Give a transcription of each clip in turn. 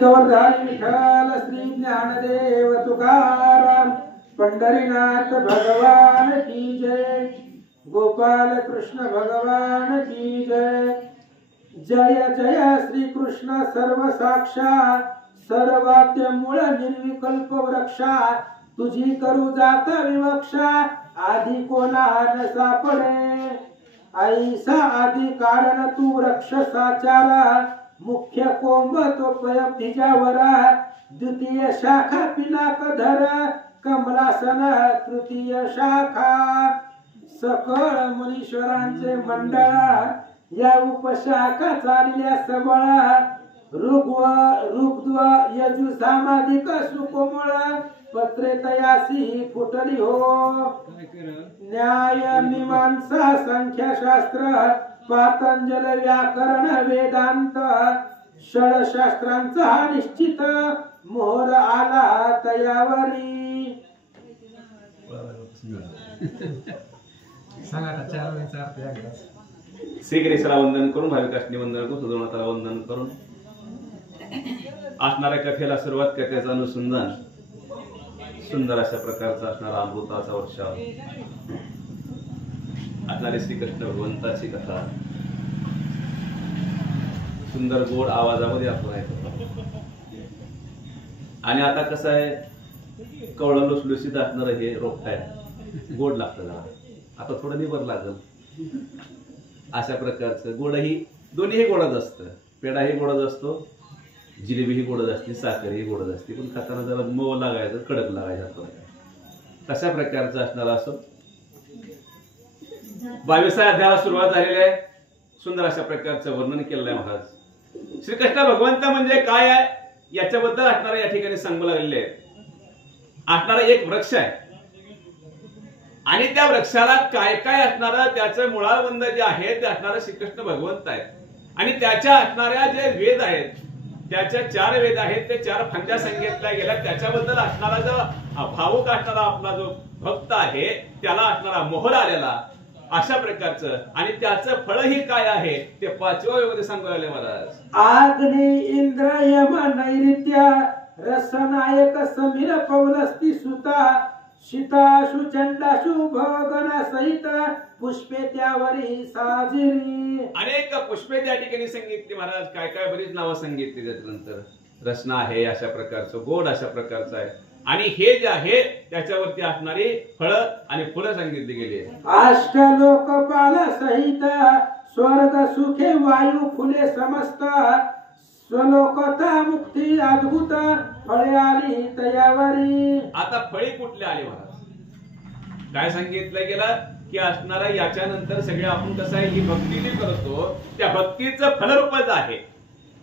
गौरधारी विठ्ठल श्री ज्ञानदेव तुकाराम पंढरीनाथ भगवान की जय। गोपाल कृष्ण भगवान की जय। जय जय श्री कृष्ण सर्व साक्षा सर्वाद्य मूळ निर्विकल्प वृक्षा तुझी करू जात विवक्षा आधी कोणा न सापडे ऐसा आधी कारण तू वृक्ष साचारा मुख्य कोंब तो पयब्धिजावरा द्वितीय शाखा पिनाकधर कमलासन तृतीय शाखा सकळ मुनीश्वरांचे मंडळ या उपशाखा चालल्या सबळ ऋग्व यजु सामाजिक सुकोमळ पत्रे तयासी फुटली हो न्याय मीमांसा संख्याशास्त्र पातंजल व्याकरण वेदांत षडशास्त्रांचा निश्चित मोहर आला तयावरी। श्री गणेशाला वंदन करून भाविकांनी वंदन करून सद्गुरुनाथाला वंदन करून असणाऱ्या कथेला सुरुवात कथेचं अनुसंधान सुंदर अशा प्रकारचा असणारा अमृताचा वर्षाव असणारी श्रीकृष्ण भगवंताची कथा सुंदर गोड आवाजामध्ये आपण ऐकतो। आणि आता कसं आहे कवळं लुसलुसीत असणारं हे रोपटाय गोड लागतं जरा आता थोडं निबर लागल अशा प्रकारचं गोडही दोन्हीही गोडच असतं। पेढाही गोडच असतो जिलेबी ही गोडच असते साखर ही गोडच असते पण खाताना जरा मऊ लागायचं कडक लागायचं तशा प्रकारचं असणार असं 22व्या अध्यायाला सुरुवात झालेली आहे। सुंदर अशा प्रकारचं वर्णन केलेलं आहे महाराज। श्रीकृष्ण भगवंत म्हणजे काय आहे याच्याबद्दल असणारा या ठिकाणी सांगू लागलेले आहे। असणारा एक वृक्ष आहे आणि त्या वृक्षाला काय काय असणारा त्याचं मुळावंद जे आहे ते असणारा श्रीकृष्ण भगवंत आहे आणि त्याच्या असणाऱ्या जे वेद आहेत त्याच्या 4 वेद आहेत ते 4 फांद्या सांगितल्या गेल्या त्याच्याबद्दल असणारा जो भावुक असणारा आपला जो भक्त आहे त्याला असणारा मोहर आलेला अशा प्रकारचं आणि त्याचं फळही काय आहे ते 5व्या वेळेमध्ये सांगू लागले महाराज। अग्नि इंद्र यम नैऋत्य रसनायक समीर पौलस्ती सुता शीताशु चंडाशु भवगणा सहित पुष्पे त्यावरी साजिरी। अनेक पुष्पे त्या ठिकाणी सांगितली महाराज काय काय बरीच नावं सांगितली त्याच्यानंतर रचना आहे अशा प्रकारचं गोड अशा प्रकारचं आहे आणि हे जे आहे त्याच्यावरती असणारी फळं आणि फुलं सांगितली गेली। अष्टलोकपाल सहित स्वर्ग सुखे वायू फुले समस्त स्वलोकता मुक्ती अद्भुत फळे आली तयावरी। आता फळी कुठली आली महाराज काय सांगितलं गेलं की असणारा याच्यानंतर सगळे आपण कसं आहे ही भक्ती जी करतो त्या भक्तीचं फलरूपच आहे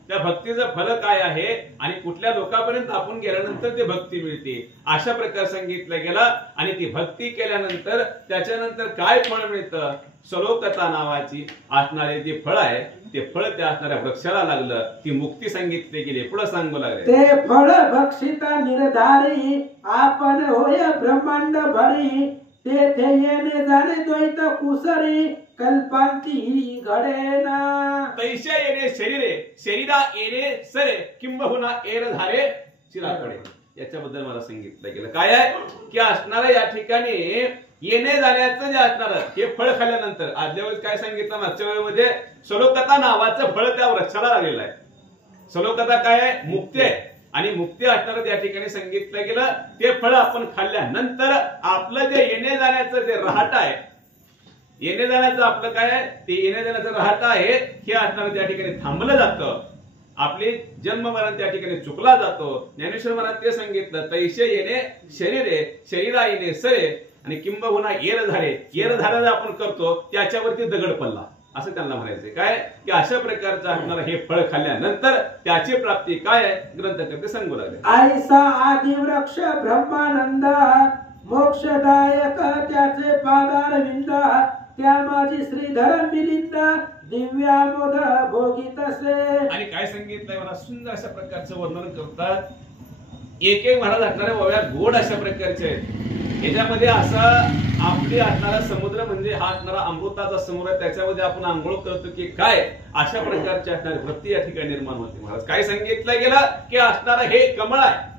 त्या भक्तीचं फल काय आहे आणि कुठल्या लोकांपर्यंत आपण गेल्यानंतर ते भक्ती मिळते अशा प्रकारे सांगितलं गेलं आणि ती भक्ती केल्यानंतर त्याच्यानंतर काय फळ मिळतं सलोकता नावाची असणारे जे फळ आहे ते फळ त्या असणाऱ्या वृक्षाला लागलं ती मुक्ती सांगितली गेली। पुढे सांगू लागले ते फळ भक्षिता निर्धारी आपण होय ब्रह्मांड भरी तेथे येणे जाणे द्वैत कुसरी कल्पांती ही घडेना तैसे येणे शरीरे शरीरा येणे सरे किंबहुना एर धारे चिराकडे याच्याबद्दल मला सांगितलं गेलं काय आहे की असणारा या ठिकाणी येणे जाण्याचं जे असणार हे फळ खाल्ल्यानंतर आदल्या वेळेस काय सांगितलं मागच्या वेळेमध्ये सलोकता नावाचं फळ त्या वृक्षाला लागलेलं आहे। सलोकता काय आहे मुक्ती आहे आणि मुक्ती असणारं त्या ठिकाणी सांगितलं गेलं ते फळ आपण खाल्ल्यानंतर आपलं जे येणे जाण्याचं जे रहाट आहे येणे जाण्याचं आपलं काय आहे ते येणे जाण्याचं रहाट आहे हे असणारं त्या ठिकाणी थांबलं जातं आपली जन्म मरण त्या ठिकाणी चुकला जातो। ज्ञानेश्वर महाराज ते सांगितलं तैसे येणे शरीरे शरीरा येणे सरे आणि किंबहुना येर धारे आपण करतो त्याच्यावरती दगड पडला असं त्यांना म्हणायचंय काय की अशा प्रकारचं असणारं हे फळ खाल्ल्यानंतर त्याची प्राप्ती काय आहे ग्रंथकर्ते सांगू लागले। ऐसा आदि वृक्ष ब्रह्मानंद मोक्षदायक त्याचे पादारविंद त्या माझी श्रीधर मिलिंद दिव्यामोद भोगीत असे। आणि काय सांगितलंय मला सुंदर अशा प्रकारचं वर्णन करतात एक एक महाराज असणाऱ्या ओव्या गोड अशा प्रकारचे आहेत याच्यामध्ये असं आपली असणारा समुद्र म्हणजे हा असणारा अमृताचा समुद्र, त्याच्यामध्ये आपण आंघोळ करतो की काय, अशा प्रकारची असणारी वृत्ती या ठिकाणी निर्माण होते. महाराज काय सांगितलं गेलं की असणारा हे कमळ आहे,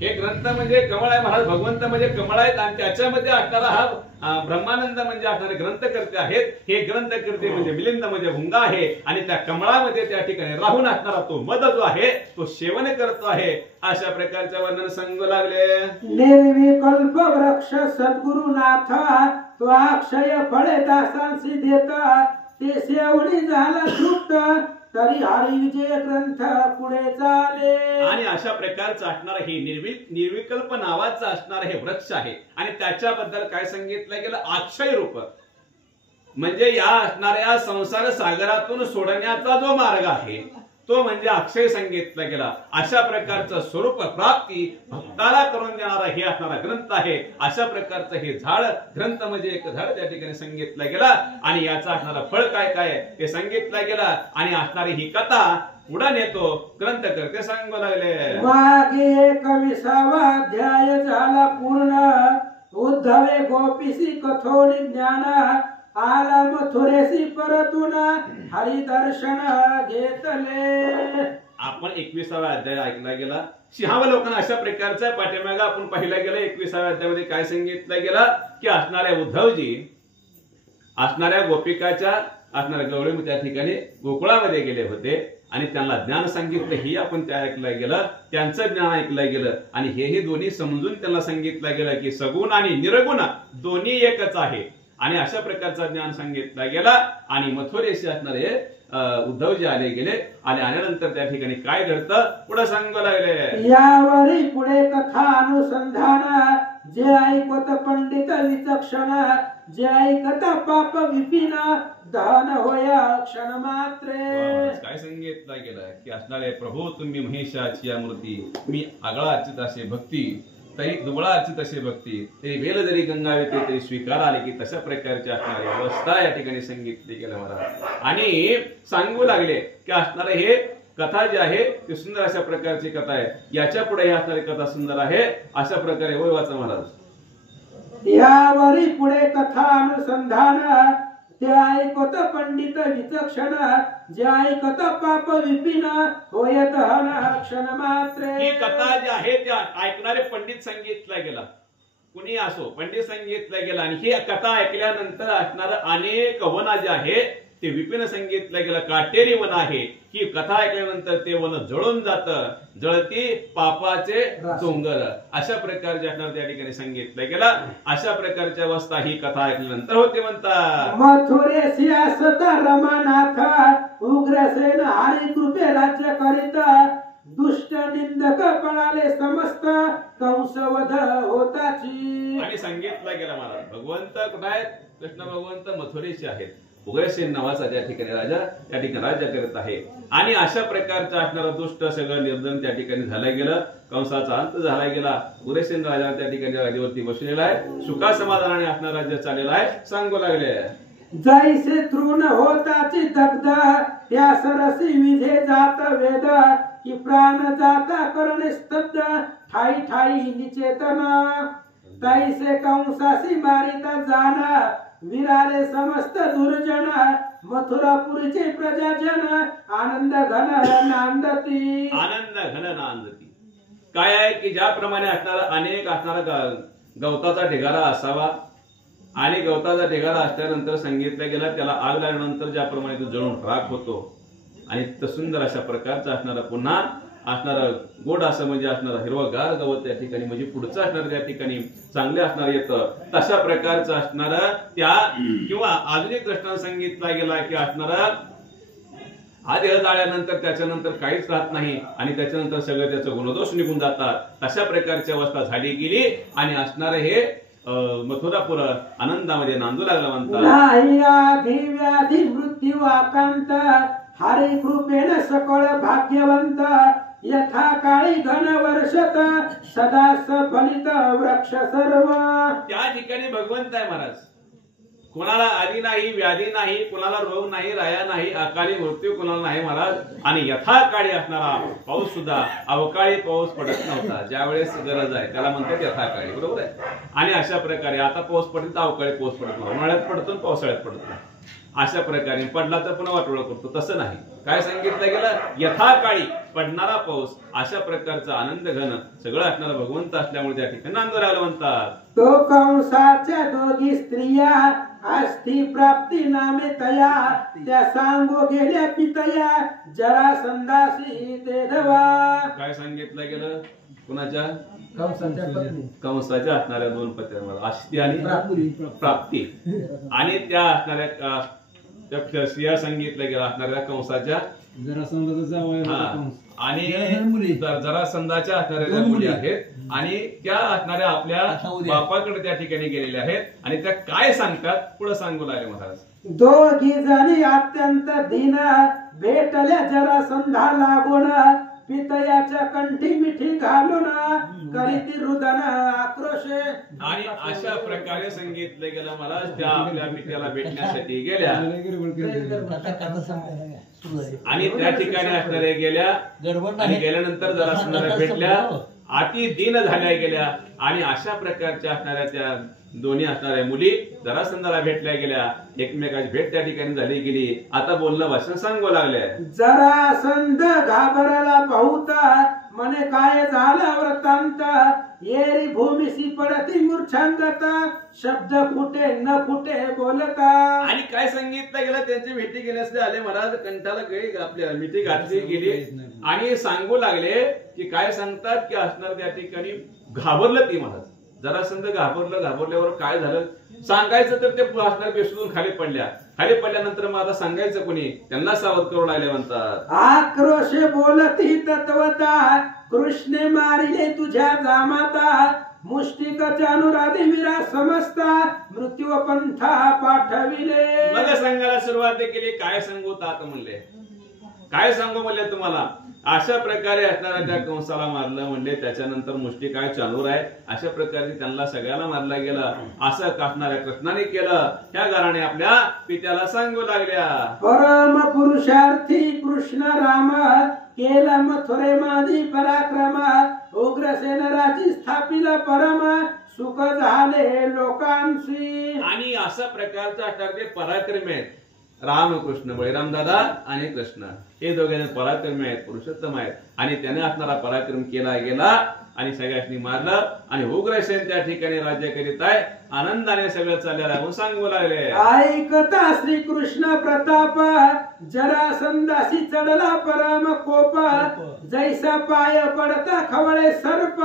हे ग्रंथ म्हणजे कमळ आहे महाराज, भगवंत म्हणजे कमळ आहेत आणि त्याच्यामध्ये असणारा हा ब्रह्मानंद म्हणजे असणारे ग्रंथकर्ते आहेत. हे ग्रंथकर्ते म्हणजे मिलिंद म्हणजे भुंगा आहे आणि त्या कमळामध्ये त्या ठिकाणी राहून असणारा तो मद जो आहे तो सेवन करतो आहे. अशा प्रकारचे वर्णन सांगू लागले. निर्विकल्प वृक्ष सद्गुरुनाथ तो अक्षय फळे दासांसी देता ते सेवणी झाला तृप्त तरी हरी विजय ग्रंथ पुढे चाले. आणि अशा प्रकारचं असणार हे निर्विकल्प नावाचं असणार हे वृक्ष आहे आणि त्याच्याबद्दल काय सांगितलं गेलं, अक्षय रूप म्हणजे या असणाऱ्या संसार सागरातून सोडण्याचा जो मार्ग आहे तो म्हणजे अक्षय सांगितला गेला. अशा प्रकारचं स्वरूप प्राप्ती भक्ताला करून देणारा हे असणारा ग्रंथ आहे. अशा प्रकारचं हे झाड ग्रंथ म्हणजे एक झाड त्या ठिकाणी सांगितलं गेला आणि याचा असणारा फळ काय काय ते सांगितलं गेला आणि असणारी ही कथा पुढे नेतो ग्रंथ करते सांगू लागले. मागे 21वा अध्याय झाला पूर्ण उद्धवे गोपीसी कथोनी ज्ञान आला मथुरेसी परतून हरी दर्शन घेतले. आपण 21वा अध्याय ऐकला गेला. सिंहावलोकन अशा प्रकारच्या पाठीमागे आपण पाहिला गेला. 21व्या अध्यायामध्ये काय सांगितलं गेलं की असणाऱ्या उद्धवजी असणाऱ्या गोपिकाच्या असणाऱ्या गवळी त्या ठिकाणी गोकुळामध्ये गेले होते आणि त्यांना ज्ञान सांगितलं, ही आपण त्या ऐकलं गेलं, त्यांचं ज्ञान ऐकलं गेलं आणि हेही दोन्ही समजून त्यांना सांगितलं गेलं की सगुण आणि निर्गुण दोन्ही एकच आहे आणि अशा प्रकारचं ज्ञान सांगितलं गेला. आणि मथुरेशी असणारे उद्धवजी आले गेले आणि आल्यानंतर त्या ठिकाणी काय घडतं पुढे सांगू लागले. यावरी पुढे कथा अनुसंधान जे ऐकत पंडित विचक्षण जे ऐकत पाप विपिन दहन होया क्षण मात्रे. काय सांगितलं गेलं की असणारे प्रभू तुम्ही महेशाची या मूर्ती, मी आगळा अर्चित असे भक्ती तरी दुबळा अर्चित असे भक्ती तरी वेल जरी गंगा येते तरी स्वीकार आले की तशा प्रकारची असणारी अवस्था या ठिकाणी सांगितली गेलं महाराज. आणि सांगू लागले की असणारे हे कथा जी आहे ती सुंदर अशा प्रकारची कथा आहे. याच्या पुढे असणारी कथा सुंदर आहे. अशा प्रकारे होय वाचा महाराज. यावरी पुढे कथा अनुसंधान ते ऐकत पंडित विचक्षण जे ऐकत पाप विपिन होय दहन क्षण मात्रे. ही कथा जी आहे त्या ऐकणारे पंडित सांगितलं गेला, कुणी असो पंडित सांगितलं गेला आणि ही कथा ऐकल्यानंतर असणार अनेक वन जे आहे ते विपिन सांगितलं गेलं, काटेरी वन आहे. ही कथा ऐकल्यानंतर ते वन जळून जातं, जळती पापाचे डोंगर अशा प्रकारचे असणार त्या ठिकाणी सांगितलं गेलं. अशा प्रकारची अवस्था ही कथा ऐकल्यानंतर होते म्हणतात. मथुरेसी असत रमानाथ उग्रसेन हरी कृपे राज्य करीत दुष्ट निंदक पळाले समस्त कंसवध होताची. आणि सांगितलं गेलं महाराज भगवंत कुठे आहेत, कृष्ण भगवंत मथुरेशी आहेत. उग्रसेन नावाचा त्या ठिकाणी राजा त्या ठिकाणी राज्य करत आहे आणि अशा प्रकारचं असणारा दुष्ट सगळं निर्धन त्या ठिकाणी झालं गेलं. कंसाचा अंत झाला गेला. उग्रसेन राजा त्या ठिकाणी राज्यावरती बसलेला आहे. सुखा समाधानाने असणार राज्य चाललेलं आहे. सांगू लागले. जैसे तृण होताची दग्ध त्या सरसी विझे जात वेद की प्राण जाता करणे स्तब्ध ठाई ठाई निचेतन तैसे कंसासी मारिता जाना विराले समस्त दुर्जन मथुरापुरीचे प्रजाजन आनंद घन नांदती. आनंद घन नांदती काय आहे की ज्याप्रमाणे असणारा अनेक असणारा गवताचा ढिगारा असावा आणि गवताचा ढिगारा असल्यानंतर सांगितलं गेलं त्याला आग लागल्यानंतर ज्याप्रमाणे तो जळून राख होतो आणि सुंदर अशा प्रकारचा असणारा पुन्हा असणारा गोड असं म्हणजे असणारा हिरवगार गवत त्या ठिकाणी म्हणजे पुढचं असणार त्या ठिकाणी चांगले असणार येतं. तशा प्रकारचं असणारं त्या किंवा आधुनिक दृष्टांत सांगितला गेला की असणारा हा देह जाळल्यानंतर त्याच्यानंतर काहीच राहत नाही आणि त्याच्यानंतर सगळं त्याचं गुणदोष निघून जातात. तशा प्रकारची अवस्था झाली गेली आणि असणारं हे मथुरापुर आनंदामध्ये नांदू लागला म्हणतात. नाही आधी व्याधी मृत्यू आकांत हरी कृपेण सकळ भाग्यवंत यथा काळी घन वर्षत सदा सफलित वृक्ष सर्व. त्या ठिकाणी भगवंत आहे महाराज. कोणाला आधी नाही, व्याधी नाही, कोणाला रोग नाही, राया नाही, अकाली मृत्यू कोणाला नाही महाराज. आणि यथाकाळी असणारा पाऊस सुद्धा अवकाळी पाऊस पडत नव्हता. ज्यावेळेस गरज आहे त्याला म्हणतात यथाकाळी, बरोबर आहे. आणि अशा प्रकारे आता पाऊस पडतो तर अवकाळी पाऊस पडत नाही, उन्हाळ्यात पडतो पावसाळ्यात पडत नाही. अशा प्रकारे पडला तर पुन्हा वाटोळा करतो, तसं नाही. काय सांगितलं गेलं, यथाकाळी पडणारा पाऊस, अशा प्रकारचा आनंद घन सगळं असणारा भगवंत असल्यामुळे त्या ठिकाणी नांदूर आलं म्हणतात. तो कंसाच्या दोघी स्त्रिया अस्थि प्राप्ती नामे तया, त्या सांगो गेल्या पितया जरासंधासी ते धवा. काय सांगितलं गेलं, कुणाच्या, कंसाच्या असणाऱ्या दोन पत्यांवर अस्थि आणि प्राप्ती. आणि त्या असणाऱ्या स्त्रिया सांगितलं गेलं असणाऱ्या कंसाच्या आणि जरासंधाच्या असणाऱ्या मुली आहेत. आणि त्या असणाऱ्या आपल्या बापाकडे त्या ठिकाणी गेलेल्या आहेत. आणि त्या काय सांगतात पुढे सांगू लागले महाराज. दोघी जणी अत्यंत दीन भेटल्या जरासंधा लागून, पितयाच्या कंठी मिठी घालून करीती रुदन आक्रोशे. आणि अशा प्रकारे सांगितलं गेलं महाराज, त्या आपल्या पित्याला भेटण्यासाठी गेल्या आणि त्या ठिकाणी असणाऱ्या गेल्या आणि गेल्यानंतर जरासंधाला भेटल्या, अति दीन झाल्या गेल्या. आणि अशा प्रकारच्या असणाऱ्या त्या दोन्ही असणाऱ्या मुली जरासंधाला भेटल्या गेल्या, एकमेकाची भेट त्या ठिकाणी झाली गेली. आता बोलणं भाषण सांगू लागले. जरासंध घाबरला पाहुता, म्हणे काय झाला वृत्तांत, येरी भूमिसी पडती मूर्छांगत, शब्द कुठे न कुठे बोलता. आणि काय सांगितलं गेलं, त्यांची भेटी घेण्यासाठी आले महाराज. कंठाला काही आपल्या मिठी घातली गेली आणि सांगू लागले की काय सांगतात की असणार त्या ठिकाणी घाबरलं ती महाराज. जरासंध घाबरल्यावर काय झालं सांगायचं तर ते असणार बेसून खाली पडल्यानंतर मग आता सांगायचं कोणी, त्यांना सावध करू लागले म्हणतात. आक्रोशे बोलती तत्वता, कृष्णे मारिले तुझ्या जामाता, मुष्टिकाच्या अनुराधी वीरा समजता, मृत्यू पंथा पाठविले. मला सांगायला सुरुवात केली. काय सांगू तात म्हणले, काय सांगू म्हणले तुम्हाला. अशा प्रकारे असणाऱ्या त्या कंसाला मारलं म्हणले. त्याच्यानंतर मुष्टी काय चालूर आहे, अशा प्रकारे त्यांना सगळ्याला मारला गेला. असं असणाऱ्या कृष्णाने केलं. त्या गाराने आपल्या पित्याला सांगू लागल्या. परम पुरुषार्थी कृष्ण राम, केला मथुरे माझी पराक्रम, उग्रसेन राजी स्थापिला परम, सुख झाले लोकांशी. आणि अशा प्रकारचा असणारे पराक्रमी आहेत रामकृष्ण, बळीराम दादा आणि कृष्ण, हे दोघे पराक्रमी आहेत, पुरुषोत्तम आहेत. आणि त्याने असणारा पराक्रम केला गेला आणि सगळ्यांनी मारलं. आणि उग्रसेन त्या ठिकाणी राज्य करीत आहे, आनंदाने सगळं चाललेलं आहे सांगू लागले. ऐकता श्री कृष्ण प्रताप, जरासंधासी चढला परम कोप, जैसा पाय पडता खवळे सर्प,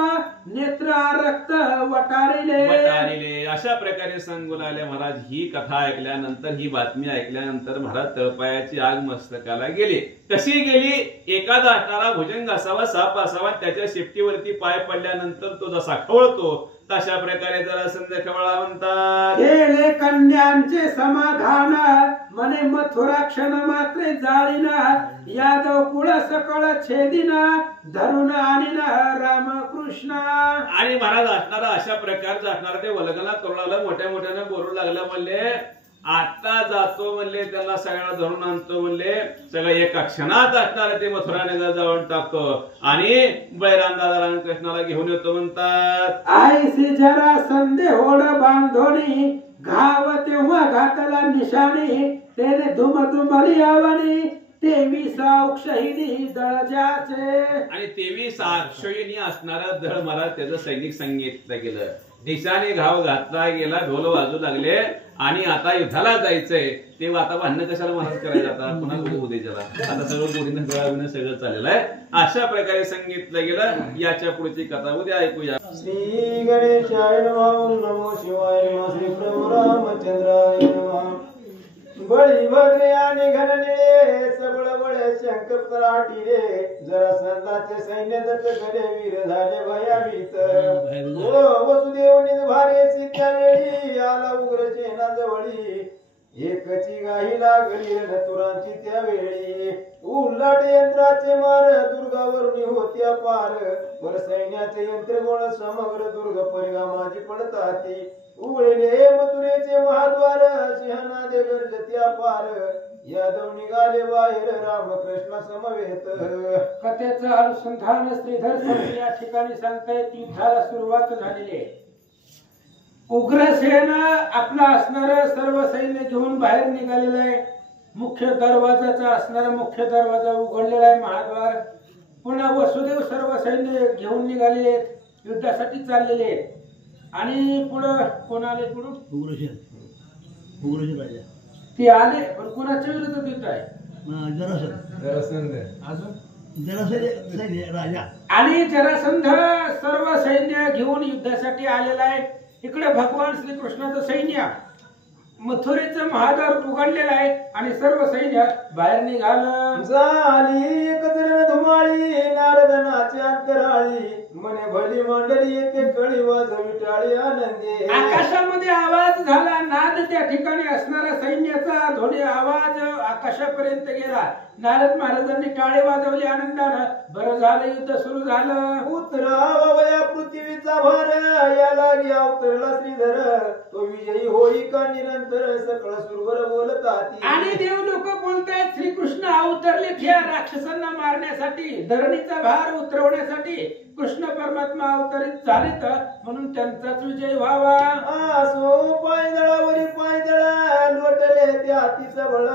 नेत्र रक्त वटारिले. अशा प्रकारे सांगू लागले महाराज. ही कथा ऐकल्यानंतर, ही बातमी ऐकल्यानंतर महाराज तळपायाची आग मस्तकाला गेली. कशी गेली, एखादा असणारा भुजंग असावा, साप असावा, त्याच्या शेपटीवरती पाय पडल्यानंतर तो जसा खवळतो तशा प्रकारे जरासंध खवळा म्हणतात. केले कन्यांचे समाधान, मने मथुरा क्षण मात्रे जाळीना, यादव कुळ सकळ छेदिना, धरून आणीना रामकृष्ण. आणि महाराज असणारा अशा प्रकारचा असणारा ते वल्गना करू लागला, मोठ्या मोठ्याने बोलू लागला. म्हणले आता जातो म्हणले, त्याला सगळ्यांना धरून आणतो म्हणले. सगळं एका क्षणात असणार ते मथुरा नगर जाऊन टाकतो आणि बळीराम दादा कृष्णाला घेऊन येतो म्हणतात. आईसी जरासंधे होड बांधोनी, घाव तेव्हा घातला निशाणी, तेने धुम धुमली आवणी, 23 अक्षयिनी दळजाचे. आणि 23 अक्षयिनी असणारा दळ मला त्याचं सैनिक सांगितलं गेलं. दिशाने घाव घातला गेला, ढोल वाजू लागले आणि आता युद्धाला जायचंय. तेव्हा आता भांडण कशाला महाराज करायचं, आता पुन्हा उद्याच्याला आता सगळं गोडीनं गळाविनं सगळं चाललेलं आहे. अशा प्रकारे सांगितलं गेलं. याच्या पुढची कथा उद्या ऐकूया. श्री गणेशाय नमः. नमो शिवाय नमः. श्री प्रभू रामचंद्राय नमः. बळी भद्रे आणि घननिळे सबळ बळ शंकर तराटी रे, जरासंधाचे सैन्य दत्त गडे वीर झाले भयाभीत. वसुदेव निभारे सीत्या वेळी, आला उग्रसेना जवळी, एकची गाही लागली तुरांची त्यावेळी उल्लाट यंत्राचे मार दुर्गावरून होत्या पार वर सैन्याचे यंत्रगोळ समग्र दुर्ग परिगामाची पडताती उघडले मथुरेचे महाद्वार सिंहनादे गर्जत्या पार यादव निघाले बाहेर रामकृष्ण समवेत. कथेचं अनुसंधान श्रीधर स्वामी या ठिकाणी सांगतायत. युद्धाला सुरुवात झालेली आहे. उग्रसेन आपला असणारं सर्व सैन्य घेऊन बाहेर निघालेलं आहे. मुख्य दरवाजाचा असणारा मुख्य दरवाजा उघडलेला आहे महाद्वार. पुन्हा वसुदेव सर्व सैन्य घेऊन निघालेले आहेत, युद्धासाठी चाललेले आहेत. आणि पुढं कोण आले? पुढं उग्रसेन राजा ते आले, पण कोणाच्या विरुद्ध युद्ध आहे? राजा आणि जरासंध सर्व सैन्य घेऊन युद्धासाठी आलेला आहे. इकडे भगवान श्रीकृष्णाचं सैन्य मथुरेचं महाद्वार उघडलेलं आहे आणि सर्व सैन्य बाहेर निघालं. झाली एकत्र धुमाळी नारदनाची अंतराळी मने भली मांडली येते कळी वाजवी टाळी आनंदी. आकाशामध्ये आवाज झाला, नाद त्या ठिकाणी असणारा सैन्याचा धोनी आवाज आकाशापर्यंत गेला. नारद महाराजांनी टाळे वाजवले आनंदानं. बरं झालं, युद्ध सुरू झालं. उतरावा या पृथ्वीचा भार या लागी अवतरला श्रीधर तो विजयी होई का निरंतर सकळ सुरवर बोलतात. आणि देव लोक बोलतायत श्रीकृष्ण अवतरले या राक्षसांना मारण्यासाठी, धरणीचा भार उतरवण्यासाठी कृष्ण परमात्मा अवतरित झालेत म्हणून त्यांचाच विजय व्हावा. आसो पायदळावरी पायदळा लोटले त्या हातीचं बळ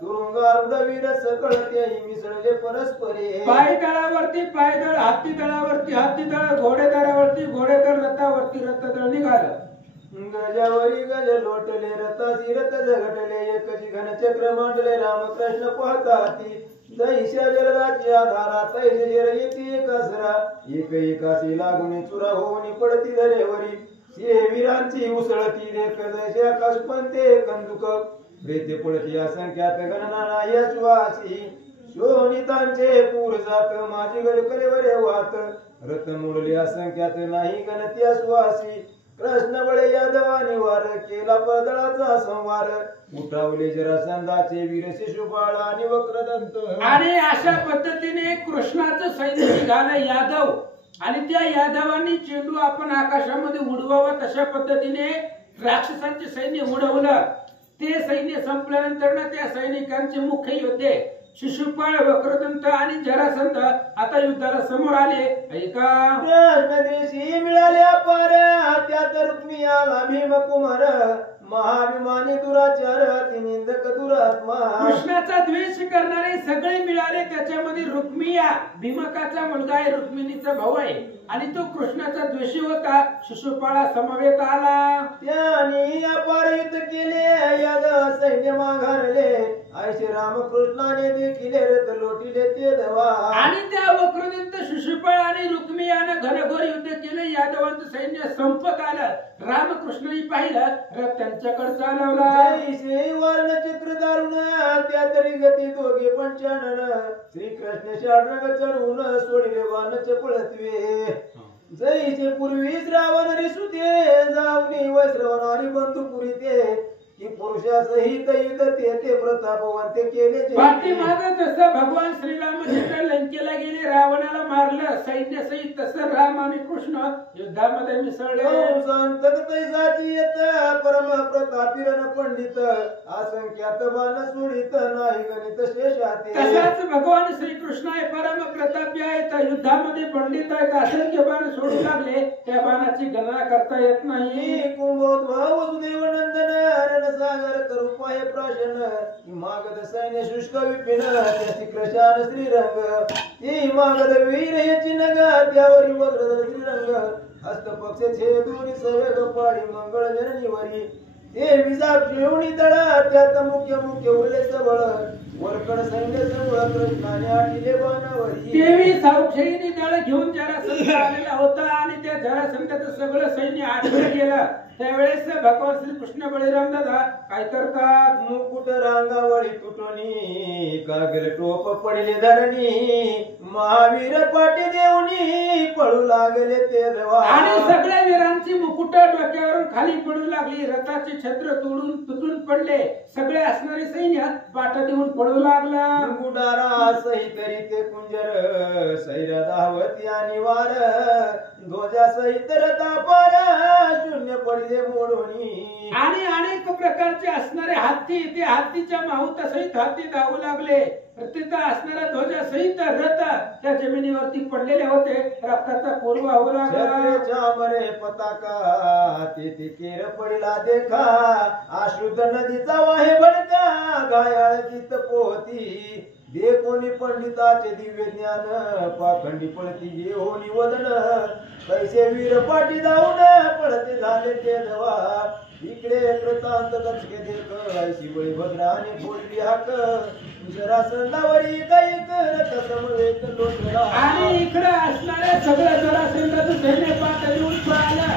तुरुंगारूढ वीर सकळ त्याही मिसळले परस्परे. पायदळावरती पायदळ, हातीदळावरती हातीदळ, घोडेदळावरती घोडेदळ, रथावरती रथदळ निघालं. गजावरी गज लोटले रथाची रथ झगटले एकची घनचक्र मांडले रामकृष्ण पाहताती. जैशा जलदाची आधारा तैसे येते एकसरा एक एकाशी लागून चुरा होऊन पडती धरेवरी. हे वीरांची उसळती देख जैसे आकाश पंते कंदुक प्रेते पडती असंख्यात गणना नाही श्वासी. शोणितांचे पूर जात माझी गडकलेवरे वात रथ मोडले असंख्यात नाही गणती श्वासी. कृष्ण बळे यादवानी वार केला पदळाचा संवार उठावले जरासंधाचे वीर शिशुपाळ आणि वक्रदंत. आणि अशा पद्धतीने कृष्णाचं सैन्य निघालं यादव आणि त्या यादवांनी चेंडू आपण आकाशामध्ये उडवावा तशा पद्धतीने राक्षसांचे सैन्य उडवलं. ते सैन्य संपल्यानंतर त्या सैनिकांचे मुख्य योद्धे शिशुपाळ, वक्रदंत आणि जरासंध आता युद्धाला समोर आले. ऐका, कृष्णदेशी मिळाल्या पाऱ्या त्यात रुक्मी आला भीमकुमार महाभिमानी दुराचार निंदक दुरात्मा. कृष्णाचा द्वेष करणारे सगळे मिळाले. त्याच्यामध्ये रुक्मिया भीमकाचा मुलगा आहे, रुक्मिणीचा भाऊ आहे आणि तो कृष्णाचा द्वेषी होता. शिशुपाळा समवेत आला. त्यांनी अपार युद्ध केले यादव सैन्य माघारले ऐशे रामकृष्णाने देखील रथ लोटिले ते धवा. आणि त्या वक्रदंत, शिशुपाळ आणि रुक्मियानं घनघोर युद्ध केले. यादवांचं सैन्य संपत आलं. रामकृष्णांनी पाहिलं, रथ त्यांच्याकडे चालवला. जैसे वर्ण चित्र दारुण त्या तरी गती दोघे पंचानन श्रीकृष्ण शाडरग चढवून सोडिले वान चपळत्वे. जैसे पूर्वीच रावण रिसुते जाऊनी वैश्रवण आणि बंधुपुरी ते की पुरुषासहित युद्ध ते प्रतापवंत केले. पाठीमागं जसं भगवान श्रीरामचंद्र लंकेला गेले, रावणाला मारलं सैन्यासहित, तसं राम आणि कृष्ण युद्धामध्ये मिसळले. परम प्रतापीरण पंडित असंख्यात बाण सोडित नाही गणित शेषाते. तसाच भगवान श्रीकृष्ण आहे, परम प्रतापी आहेत, युद्धामध्ये पंडित आहेत, असंख्य बाण सोडू लागले. त्या बाणाची गणना करता येत नाही. कुंभोद्भव वसुदेव नंदन सागर करू पाय प्राशन मागद सैन्य शुष्क विपिन त्याची कृशान श्रीरंग. ही मागद वीर याची नग त्यावरी वज्रधर श्रीरंग हस्तपक्ष छेदून सवेग पाडी मंगळ जननीवरी. ते विजाप घेऊन दळा त्यात मुख्य मुख्य उरले सबळ वरकड सैन्य समूळ कृष्णाने आटिले बाणावरी. देवी सावक्षयीने दळ घेऊन जरासंध आलेला होता आणि त्या जरासंधाचं सगळं सैन्य आटलं गेलं. त्यावेळेस भगवान श्रीकृष्ण बळीराम दादा काय करतात? मुकुट रांगावळी तुटोनी कागल टोप पडले धरणी महावीर पाटे देवनी पळू लागले ते देवा आणि सगळ्या वीरांची मुकुट डोक्यावरून खाली पडू लागली. रथाचे छत्र तुटून पडले. सगळे असणारे सैन्य पाठ देऊन पडू लागलं. गुडारा सहित ते कुंजर सैर धावती आणि वार ध्वजा सहित रथा पार शून्य पडले मोडून. आणि अनेक प्रकारचे असणारे हत्ती ते हत्तीच्या माहुता सहित हत्ती धावू लागले. तिथं असणारा ध्वजा सहित रथ त्या जमिनीवरती पडलेले होते. रक्ताचा पूर वाहू लागला. मरे पताका ते केर पडला देखा आश्रुत नदीचा वाहे भडका गायाळ चित पोहती दे कोणी पंडिताचे दिव्य ज्ञान पाखंडी पळती जे हो निवदन कैसे वीर पाठी जाऊन पळते झाले ते दवा इकडे कृतांत गचके देख ऐशी बळी भद्राने बोलली हाक जरा संदावरी काही करत समवेत लोटला. आणि इकडे असणारे सगळं जरासंधाचं सैन्य पाठ देऊन पळालं.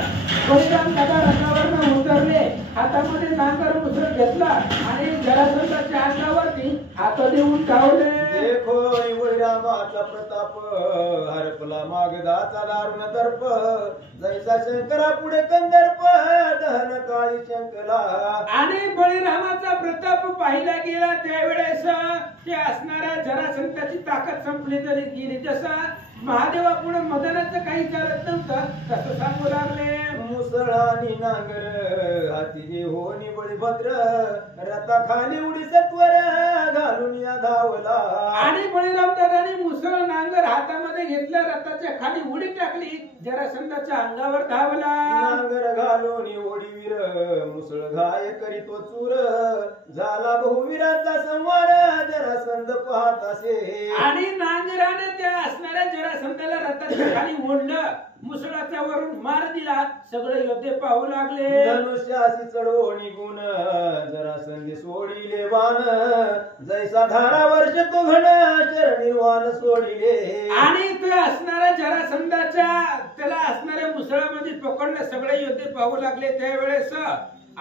बळीराम दादा रथावरनं उतरले. हातामध्ये नांगर मुसळ घेतला आणि जरासंधाच्या अंगावरती हात देऊन धावले. देखो बळीरामाचा प्रताप हरपला मागदाचा दारुण दर्प जैसा शंकरा पुढे कंदर्प दहन काळी शंकला. आणि बळीरामाचा प्रताप पाहिला गेला त्यावेळेस ते असणाऱ्या जरासंधाची ताकद संपली तरी गेली. जसा महादेवा पुढे मदनाचं काही चालत नव्हतं तसं सांगू लागले. मुसळानी नांगर हाती जे होनी बळीभद्र रथा खाली उडी सत्वर घालून या धावला. आणि बळीराम दादानी मुसळ नांगर हातामध्ये घेतलं. रथाच्या खाली उडी टाकली. जरासंधाच्या अंगावर धावला. नांगर घालून ओडीवीर मुसळ घाय करीतो चूर झाला बहुवीराचा संवार जरासंध पाहत असे. आणि नांगराने त्या असणाऱ्या जरासंधाला रथाच्या खाली ओढलं. मुसळाच्या वरून मार दिला. सगळे योद्धे पाहू लागले. धनुष्यासी चढवो निघून जरासंधी सोडिले वान जैसा धारा वर्ष तो घड चरणी वान सोडिले. आणि ते असणाऱ्या जरासंधाच्या त्याला असणाऱ्या मुसळामध्ये पकडलं. सगळे योद्धे पाहू लागले. त्यावेळेस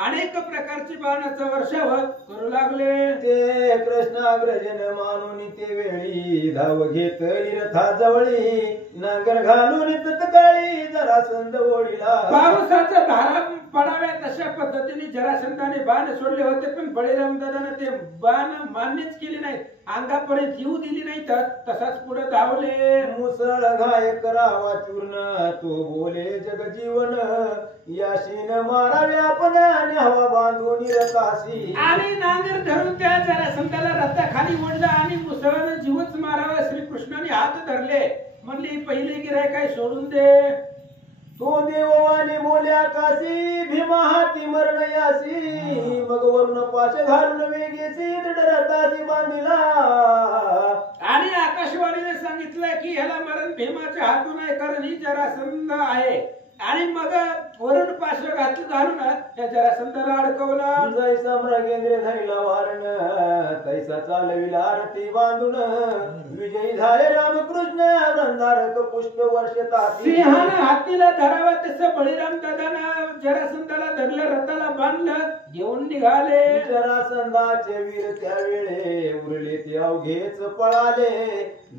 अनेक प्रकारचे बाणाचा वर्षाव करू लागले. ते कृष्णाग्रजन मानून ते वेळी धाव घेत रथा जवळी नांगर घालून तत्काळी जरासंध ओढीला. पावसाचा धारा पडाव्या तशा पद्धतीने जरासंधाने बाण सोडले होते. पण बळीराम दादाने ते बाण मान्यच केले नाही. अंगापर्यंत येऊ दिली नाही. तर तसाच पुढे धावले. मुसळ घाय करावा चूर्ण तो बोले जगजीवन याशीन मारावे आपण न्यावा बांधून रथाशी. आणि नांगर धरून त्या जरासंधाला रथाखाली ओढला आणि मुसळानं जीवच मारावा. श्रीकृष्णाने हात धरले. म्हणले पहिले गिराय काय सोडून दे. तो देवाने बोल्या काशी भीमा हाती मरण यासी मग वरून पाश घालून वेगेची रथाची बांधिला. आणि आकाशवाणीने सांगितलं की ह्याला मरण भीमाच्या हातून आहे कारण ही जरासंध आहे. आणि मग वरून पाश घालून त्या जरासंधाला अडकवला. जैसा मृगेंद्र धरिला वारण तैसा चालविला आरती बांधून विजयी झाले रामकृष्ण वृंदारक पुष्प वर्षताती. सिंहानं हातीला धरावा तसं बळीराम दादानं जरासंधाला धरलं. रथाला बांधलं. घेऊन निघाले. जरासंधाचे वीर त्यावेळे उरले ते अवघेच पळाले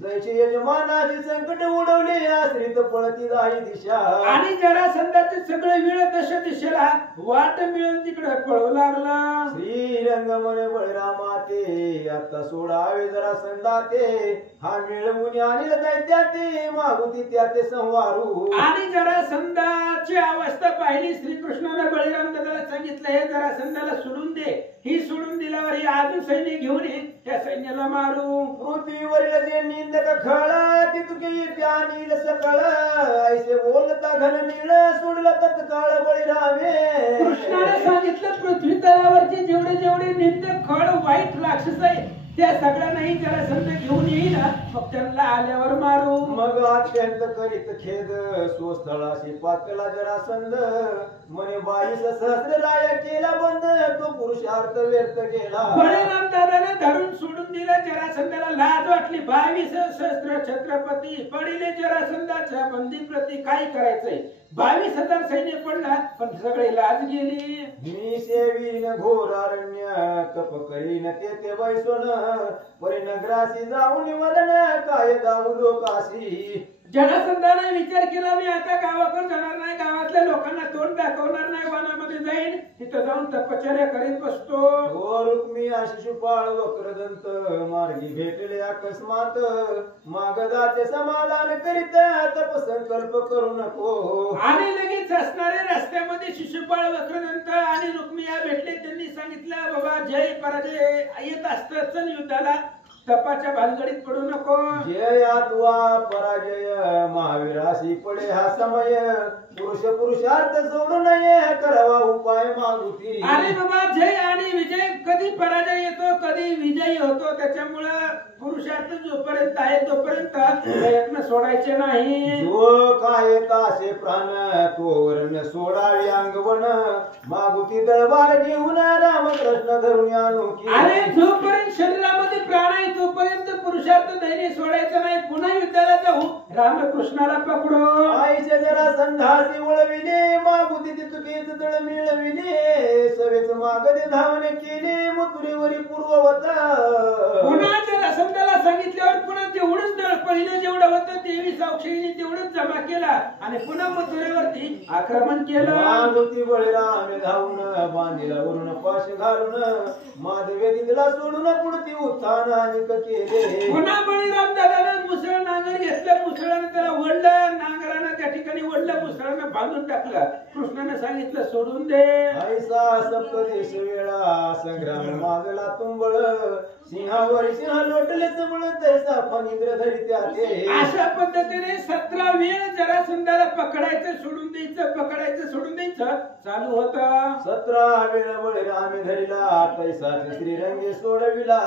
जैसे यजमानाची संकट उडवले आश्रित पळती जाई दिशा. आणि जरासंधाचे सगळे वीळ तशा दिशेला वाट मिळून तिकडे पळू लागला. श्रीरंगमने बळरामा ते आता सोडावे जरासंधाते हा मिळवून आणील दैत्याते मागुती त्याते संवारू. आणि जरासंधाची अवस्था पाहिली. श्रीकृष्णाने बळीराम दादाला सांगितलं हे जरासंधाला सोडून दे. ही सोडून दिल्यावर ही अजून सैन्य घेऊन ये. त्या सैन्याला मारू. पृथ्वीवरील जे निंदक खळ तितके त्या नील सकळ ऐसे बोलता घन नीळ सोडला तत्काळ बळीरामे. कृष्णाने सांगितलं पृथ्वी तलावरचे जेवढे जेवढे निंदक खळ वाईट राक्षस आहे त्या सगळ्यांनाही जरासंध घेऊन येईल. मग त्यांना आल्यावर मारू. मग अत्यंत करीत खेद स्वस्थळाशी पातला जरासंध म्हणे 22 सहस्र राया केला बंद तो पुरुषार्थ व्यर्थ केला. बळीराम दादाने धरून सोडून दिलं. जरासंधाला लाज वाटली. 22 सहस्र छत्रपती पडिले जरासंधाच्या बंदी प्रती काय करायचंय. 22,000 सैन्य पडला पण सगळे लाज गेली. मी सेवीन घोर अरण्य तप करीन ते बैसोन परिनगरासी जाऊन वदन काय दाऊ लोकाशी जरासंधाने विचार केला मी आता गावाकडे जाणार नाही, गावातल्या लोकांना तोंड दाखवणार नाही, वनामध्ये जाईन, तिथं जाऊन तपश्चर्या करीत बसतो. ओ रुक्मी शिशुपाळ वक्रदंत मार्गी भेटले अकस्मात, माग जाते समाधान करीत तपसंकल्प करू नको. आणि लगेच असणारे रस्त्यामध्ये शिशुपाळ वक्रदंत आणि रुक्मिया भेटले. त्यांनी सांगितलं बाबा जय पराजय येत असतं, चल युद्धाला, तपाच्या भानगडीत पडू नको. जय अथवा पराजय महावीराशी पडे हा समय, पुरुषार्थ सोडू नये करावा उपाय मागुती. आणि बाबा जय आणि विजय, कधी पराजय येतो कधी विजयी होतो, त्याच्यामुळं पुरुषार्थ जोपर्यंत आहे तोपर्यंत प्रयत्न सोडायचे नाही. जो काय तासे प्राण तोवर सोडावे अंगवन, मागुती दळवार घेऊन रामकृष्ण धरून आणू की. आणि जोपर्यंत शरीरामध्ये प्राण आहे तोपर्यंत पुरुषार्थ धैर्य सोडायचं नाही, पुन्हा युद्धाला जाऊ, रामकृष्णाला पकडू. आईच्या जरा संधासी वळविले, मागुती चुकीच तळ मिळविले, सवेच मागणे धावणे केले, मथुरेवरी पूर्ववत. पुन्हा जर संताला सांगितल्यावर पुन्हा तेवढंच दळ, पहिलं जेवढं होतं देवी साक्षीने तेवढंच जमा केला आणि पुन्हा मथुरेवरती आक्रमण केलं. मागुती बळीराम धावून बांधीला वरून पाश घालून, माधवे दिदला सोडून पुढती उत्थान अनेक केले. पुन्हा बळीराम दादानं मुसळ नांगर घेतलं, मुसळानं त्याला वडलं, नांगरानं त्या ठिकाणी वडलं, मुसळानं बांधून टाकलं. कृष्णाने सांगितलं सोडून दे. ऐसा सप्तदेश वेळा संग्राम मागला तुंबळ, सिंहावर सिंह लोटले चबळ, तैसा फणींद्र धरित्या ते. अशा पद्धतीने 17 वेळ जरासंधाला पकडायचं सोडून द्यायचं, पकडायचं सोडून द्यायचं चालू होतं. 17 वेळ बळीरामे धरिला, तैसाचे श्रीरंगे सोडविला,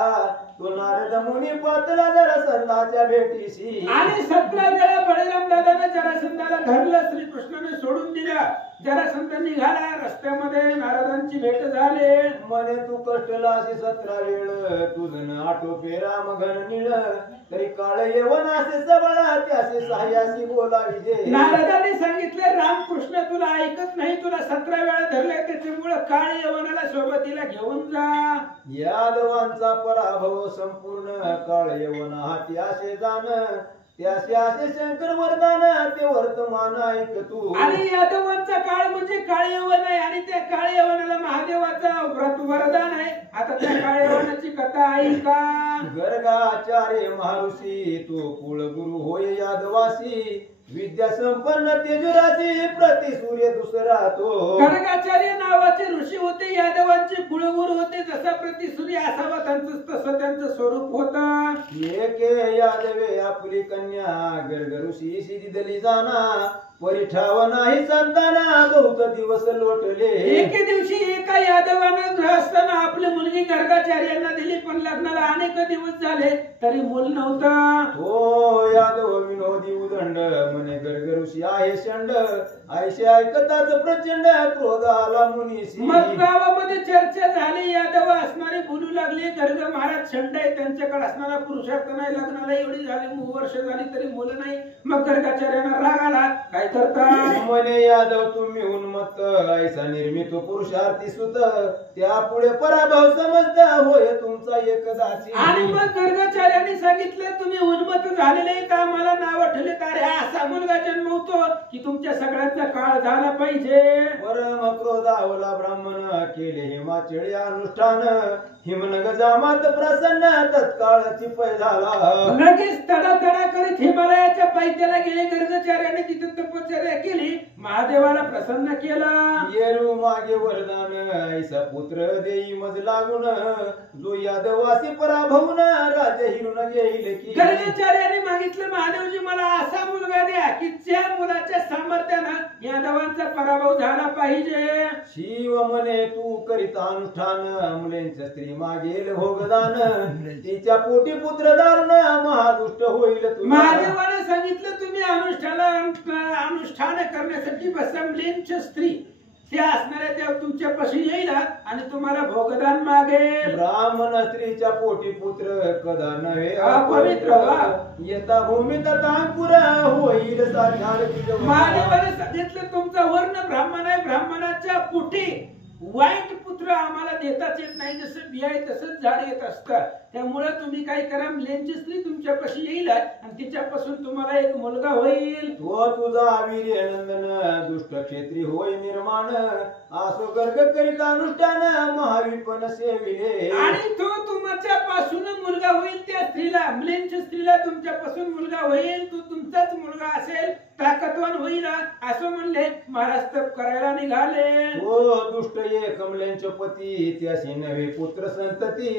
तो नारद मुनी पातला जरासंधाच्या भेटीशी. आणि 17 वेळा बळीराम दादाने जरासंधाला धरलं, श्रीकृष्णाने सोडून दिला. जरासंध निघाला, रस्त्यामध्ये नारदांची भेट झाली. मने तू कष्टलाशी 17 वेळ, तुझन आटोपे राम घन निळ, तरी काळ येवन असे सबळा, त्याचे सहाय्याशी बोलावी दे. नारदाने सांगितलं रामकृष्ण तुला ऐकत नाही, तुला 17 वेळा धरलंय, त्याच्यामुळे काळ यवनाला सोबतीला घेऊन जा. यादवांचा पराभव संपूर्ण, काळ यवन हाती असे जाण, त्याचे असे शंकर वरदान, ते वर्तमान ऐक तू. आणि यादवांचा काळ म्हणजे काळ यवन आहे आणि त्या काळ यवनाला महादेवाचा व्रत वरदान आहे. आता त्या काळ यवनाची कथा ऐका. गर्गाचार्य महर्षी तो कुलगुरु होय यादवासी, विद्या संपन्न तेजुराशी, प्रति सूर्य दुसरा तो. गर्गाचार्य नावाचे ऋषी होते, यादवांचे कुलगुरु होते. जसा प्रति सूर्य असावा त्यांचं तसं त्यांचं स्वरूप होतं. एके यादवे आपली कन्या गर्ग ऋषीशी दिदली जाना, परिठाव नाही संताना, बहुत दिवस लोटले. एके दिवशी एका यादवानं गृहस्थानं आपली मुलगी गर्गाचार्यांना दिली, पण लग्नाला अनेक दिवस झाले तरी मूल नव्हतं. हो यादव विनोदी उदंड, म्हणे गर्ग ऋषी आहे शंड, ऐसे ऐकताच प्रचंड क्रोध आला मुनीशी. मग गावामध्ये चर्चा झाली, यादव असणारे बोलू लागले गर्ग महाराज शंड आहे, त्यांच्याकडे असणारा पुरुषार्थ नाही, लग्नाला एवढी झाली वर्ष झाली तरी मुलं नाही. मग गर्गाचार्यांना राग आला, काय करता? म्हणे यादव तुम्ही उन्मत्त, ऐसा निर्मित पुरुषार्थी सुत, त्या पुढे पराभव समजत होय तुमचा एकदाची. आणि मग गर्गाचार्यांनी सांगितलं तुम्ही उन्मत्त झालेले का, मला नाव ठेवले तर असा मुलगा जन्मवतो की तुमच्या सगळ्यांचा काळ झाला पाहिजे. परम क्रोधावला ब्राह्मण, केले हिमाचळी अनुष्ठान, हिमनग जामात प्रसन्न, तत्काळची पै झाला. लगेच तडा करीत हिमालयाच्या पायथ्याला गेले गर्गाचार्याने, तिथे तपश्चर्या केली, महादेवाला प्रसन्न केला. येरू मागे वरदान, ऐसा पुत्र देई मज लागून, जो यादवासी पराभवून राजे हिरून येईल की. गर्गाचार्याने मागितलं महादेवजी मला असा मुलगा द्या की ज्या मुलाच्या सामर्थ्यानं यादवांचा पराभव झाला पाहिजे. शिव म्हणे तू करीत अनुष्ठान, मुलींच्या स्त्री मागेल भोगदान, तिच्या पोटी पुत्र दारुण, महादुष्ट होईल तू. महादेवाने सांगितलं तुम्ही अनुष्ठान करण्यासाठी बसमलेंच्या स्त्री त्या असणाऱ्या त्या तुमच्यापाशी येईल आणि तुम्हाला भोगदान मागेल. ब्राह्मण स्त्रीच्या पोटी पुत्र कदा नव्हे अपवित्र, येता भूमीत अंकुर होईल साक्षात. महादेवाने सांगितलं तुमचा वर्ण ब्राह्मण आहे, ब्राह्मणाच्या पोटी वाईट पुत्र आम्हाला देताच येत नाही, जसं बियाय तसंच झाड येत असतं. त्यामुळे तुम्ही काय करा, म्लेंची स्त्री तुमच्यापाशी येईल आणि तिच्यापासून तुम्हाला एक मुलगा होईल. तो तुझा वीर्य नंदन दुष्ट क्षेत्री होय निर्माण, आसो गर्ग करीत अनुष्ठान महाविपन सेविले. आणि तो तुमच्यापासून मुलगा होईल, त्या स्त्रीला म्लेंच्या स्त्रीला तुमच्यापासून मुलगा होईल, तो तुमचाच मुलगा असेल, ताकदवान होईल असं म्हणले. महाराज तप करायला निघाले. तो दुष्ट एक कमलेंचे पती, त्याशी नवे पुत्र संतती,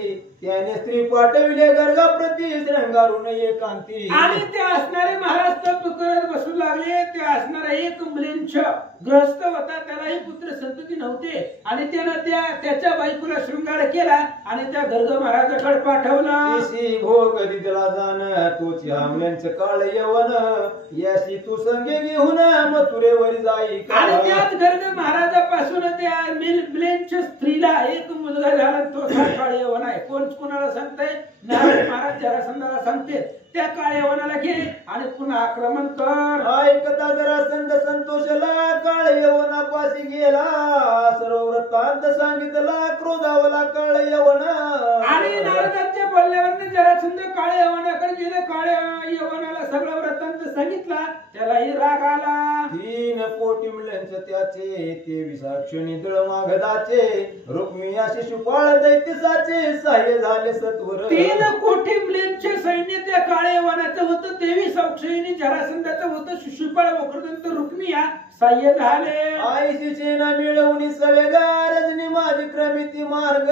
त्याने स्त्री पाठविले गर्गाप्रती श्रंगारून एकांती. आणि ते असणारे महाराज तप करत बसू लागले. ते असणारा एक मुलींच ग्रस्त होता, त्यालाही पुत्र संतती नव्हते, आणि त्यानं त्याच्या बायकोला शृंगार केला आणि त्या गर्ग महाराजाकडे पाठवला. तिसी भोग दिदला जाण, तोची आमल्यांचं काळ यवन, याशी तू संगे घेऊन मथुरेवर जाई. आणि त्याच गर्ग महाराजापासून त्या मिलेंच्या स्त्रीला एक मुलगा झाला, तो काळ यवन आहे. कोण कोणाला सांगताय? नारद महाराज जरासंधाला सांगते, त्या काळ यवनाला घे आणि पुन्हा आक्रमण कर. ऐकता जरासंध संतोषला, काळ यवनापाशी गेला, सर्व वृत्तांत सांगितला, क्रोधावला काळ यवन. आणि नारदाच्या बोलण्यावर जरासंध काळ यवनाकडे गेले. काळ यवनाला सगळं वृत्तांत सांगितला, त्यालाही राग आला. 3 कोटी मुलांचं त्याचे, 23 क्षणी दळ मागदाचे, रुक्मिया शिशुपाळ दैत्यसाचे, सहाय्य झाले सत्वर. 3 कोटी मुलांचे सैन्य त्या काळ यवनाचं होतं, 23 अक्षयिणी जरासंधाचं होतं, शिशुपाळ वक्रदंत रुक्मिया सहाय्य झाले. आईशीचे ना मिळवणी सवेगा, रजनी माझी क्रमिती मार्ग,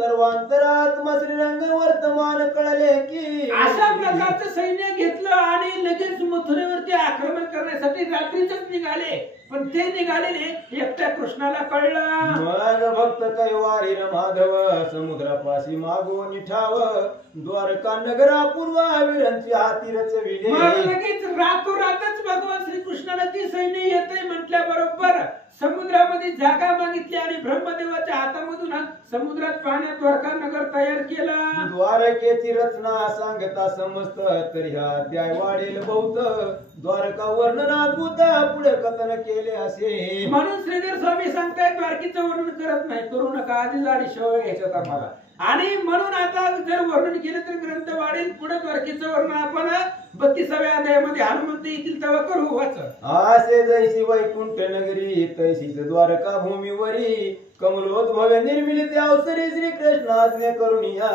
सर्वांतरात्मा श्रीरंग वर्तमान कळले की. अशा प्रकारचं सैन्य घेतलं आणि लगेच मथुरेवरती आक्रमण करण्यासाठी रात्रीच निघाले. पण ते निघालेले एकट्या कृष्णाला कळलं. मग भक्त कैवारी माधव, समुद्रापाशी मागून ठाव, द्वारका नगरा पूर्वाविरांची हाती रचविले. मग लगेच रातोरातच भगवान श्रीकृष्णाला ती सैन्य येते म्हटल्याबरोबर समुद्रामध्ये जागा मागितली आणि ब्रह्मदेवाच्या हातामधून समुद्रात पाण्यात द्वारका नगर तयार केला. द्वारकेची रचना सांगता समजत, तरी हा अध्याय वाढेल बहुत, द्वारका वर्णनाद्भुत पुढे कथन केले असे. म्हणून श्रीधर स्वामी सांगतायत द्वारकेचं वर्णन करत नाही, करू नका, आधी जाडी शेवळ घ्यायचं आम्हाला. आणि म्हणून आता जर वर्णन केलं तर ग्रंथ वाढेल. पुढे द्वारकेचं वर्णन आपण 32व्या अध्यायामध्ये हनुमंत येतील तेव्हा करू. वाच. आसे जैसी वैकुंठ नगरी, तैसीच द्वारका भूमीवरी, कमलोद्भव निर्मिलित अवसरी श्रीकृष्ण आज्ञा करुनिया.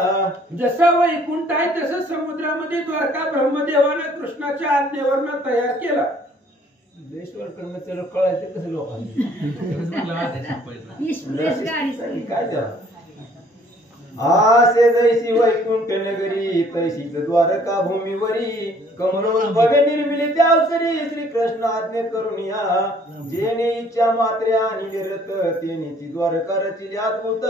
जसं वैकुंठ आहे तसं समुद्रामध्ये द्वारका ब्रह्मदेवानं कृष्णाच्या आज्ञेवरनं तयार केला. देशवर करणं कळायचं कसं लोकांना काय त्याला. आसे जैसी वैकुंठ नगरी, तैसीच द्वारका भूमीवरी, कमलोद्भवे निर्मिलित अवसरी श्रीकृष्ण आज्ञा करुनिया. जेने इच्छा मात्रे आणि रत, तेनेची द्वारका रचिली अद्भुत,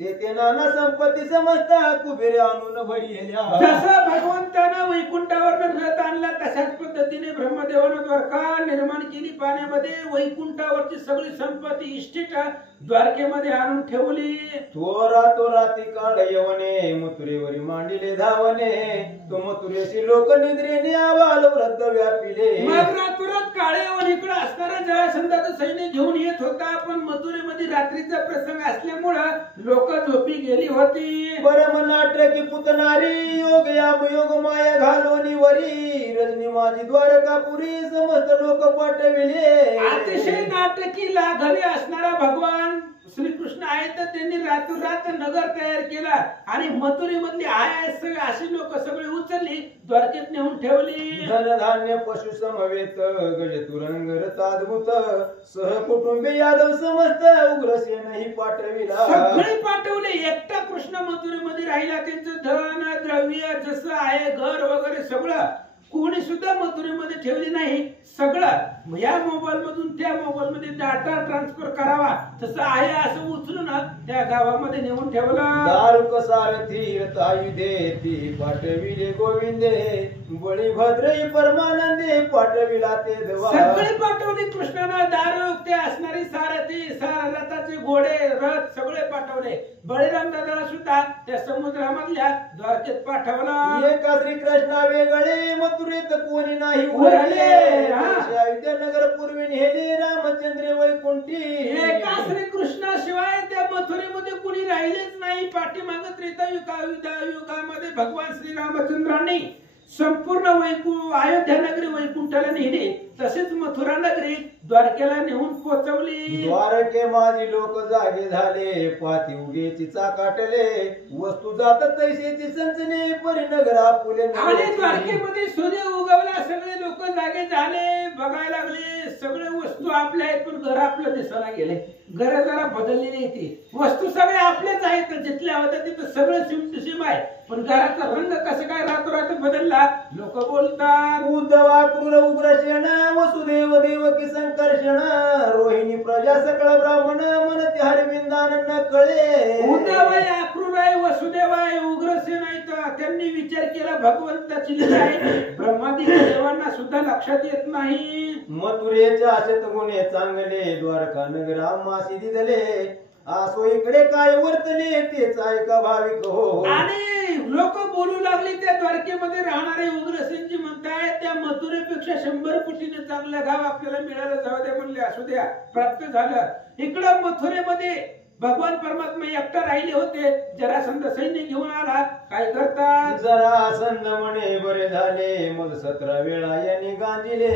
ते नाना संपत्ती समजता कुबेर आणून भरिल्या. जसं भगवंतानं वैकुंठावर रथ आणला तशाच पद्धतीने ब्रह्मदेवानं द्वारका निर्माण केली. पाण्यामध्ये वैकुंठावरची सगळी संपत्ती इष्टिट द्वारकेमध्ये आणून ठेवली. राती काळ यवने, मथुरेवरी मांडिले धावने, तो मथुरेशी लोक निद्रेने आवाल वृद्ध व्यापिले. मग रातोरात काळे यवन इकडे असणारा जरासंधाचं सैन्य घेऊन येत होता, पण मथुरेमध्ये रात्रीचा प्रसंग असल्यामुळं लोक झोपी गेली होती. परम नाटकी पुतनारी, योग योग माया घालोनी वरी, रजनी माझी द्वारकापुरी, समस्त लोक पाठविले. अतिशय नाटकी लाघवी असणारा भगवान श्रीकृष्ण आहे, तर त्यांनी रातोरात नगर तयार केला आणि मथुरेमधली अशी लोक सगळी उचलली, द्वारकेत नेऊन ठेवली. धनधान्य पशु समवेत, गज तुरंग रथाद्भुत, सहकुटुंबी यादव समस्त उग्रसेनही पाठविला. सगळे पाठवले. एकटा कृष्ण मथुरेमध्ये राहिला. त्यांचं धन द्रव्य जसं आहे, घर वगैरे सगळं कोणी सुद्धा मथुरेमध्ये ठेवली नाही. सगळं या मोबाईल मधून त्या मोबाईल मध्ये डाटा ट्रान्सफर करावा तसं आहे असं उचलून त्या गावामध्ये नेऊन ठेवलं. दारुक सारथी रथायुधे, ती पाठविले गोविंदे, बळीभद्रई परमानंदे पाठविला ते देवा. सगळे पाठवले कृष्णानं. दारुक ते असणारी सारथी, रथाचे घोडे, रथ सगळे पाठवले. बळीराम दादाला सुद्धा त्या समुद्रामधल्या द्वारकेत पाठवला. एका श्रीकृष्णा वेगळे, मथुरेत कोणी नाही उरले, अयोध्या नगर पूर्वी नेले, राम रामचंद्र वैकुंठी एका श्रीकृष्णाशिवाय त्या मथुरेमध्ये कुणी राहिलेच नाही. पाठीमाग युगामध्ये भगवान श्रीरामचंद्रांनी संपूर्ण अयोध्या नगरी वैकुंठाला नेली. तसेच मथुरा नगरी द्वारकेला नेऊन पोहोचवली. द्वारके माझी लोक जागे झाले, पाती उगेची चाकाटले, वस्तू जातात तैसेची संचने, परिनगर आपुले आणि द्वारकेमध्ये सूर्य उगवला, सगळे लोक जागे झाले, बघायला लागले. सगळे वस्तू आपल्या आहेत पण घर आपलं दिसायला गेले. घर जरा बदललेली येते. वस्तू सगळे आपलेच आहेत, जिथल्या होत्या तिथं सगळं सिम टू सिम आहे, पण घराचा रंग कसं काय रातोरात बदलला. लोक बोलतात उद्धवा क्रूर उग्रसेन, वसुदेव देवकी संकर्षण, रोहिणी प्रजा सकळ ब्राह्मण, मनते हरिविंदान न कळे. उद्धव आहे, अक्रूर आहे, वसुदेव आहे, उग्रसेन आहे. त्यांनी विचार केला भगवंताची लीला आहे, ब्रह्मादी देवांना सुद्धा लक्षात येत नाही. मथुरेच्या अशत गुणे चांगले, द्वारका नगर आम्हासी दिदले, आसो इकडे काय वर्तले, तेच ऐका भाविक हो. आणि लोक बोलू लागले. त्या द्वारकेमध्ये राहणारे उग्रसेनजी म्हणतायत त्या मथुरेपेक्षा 100 पटीने चांगलं गाव आपल्याला मिळालं, जाऊ द्या म्हणले, असू द्या, प्राप्त झालं. इकडं मथुरेमध्ये भगवान परमात्मा एकटा राहिले होते. जरासंध सैन्य घेऊन आला. काय करतात? जरासंध म्हणे बरे झाले, मग 17 वेळा यांनी गांजिले.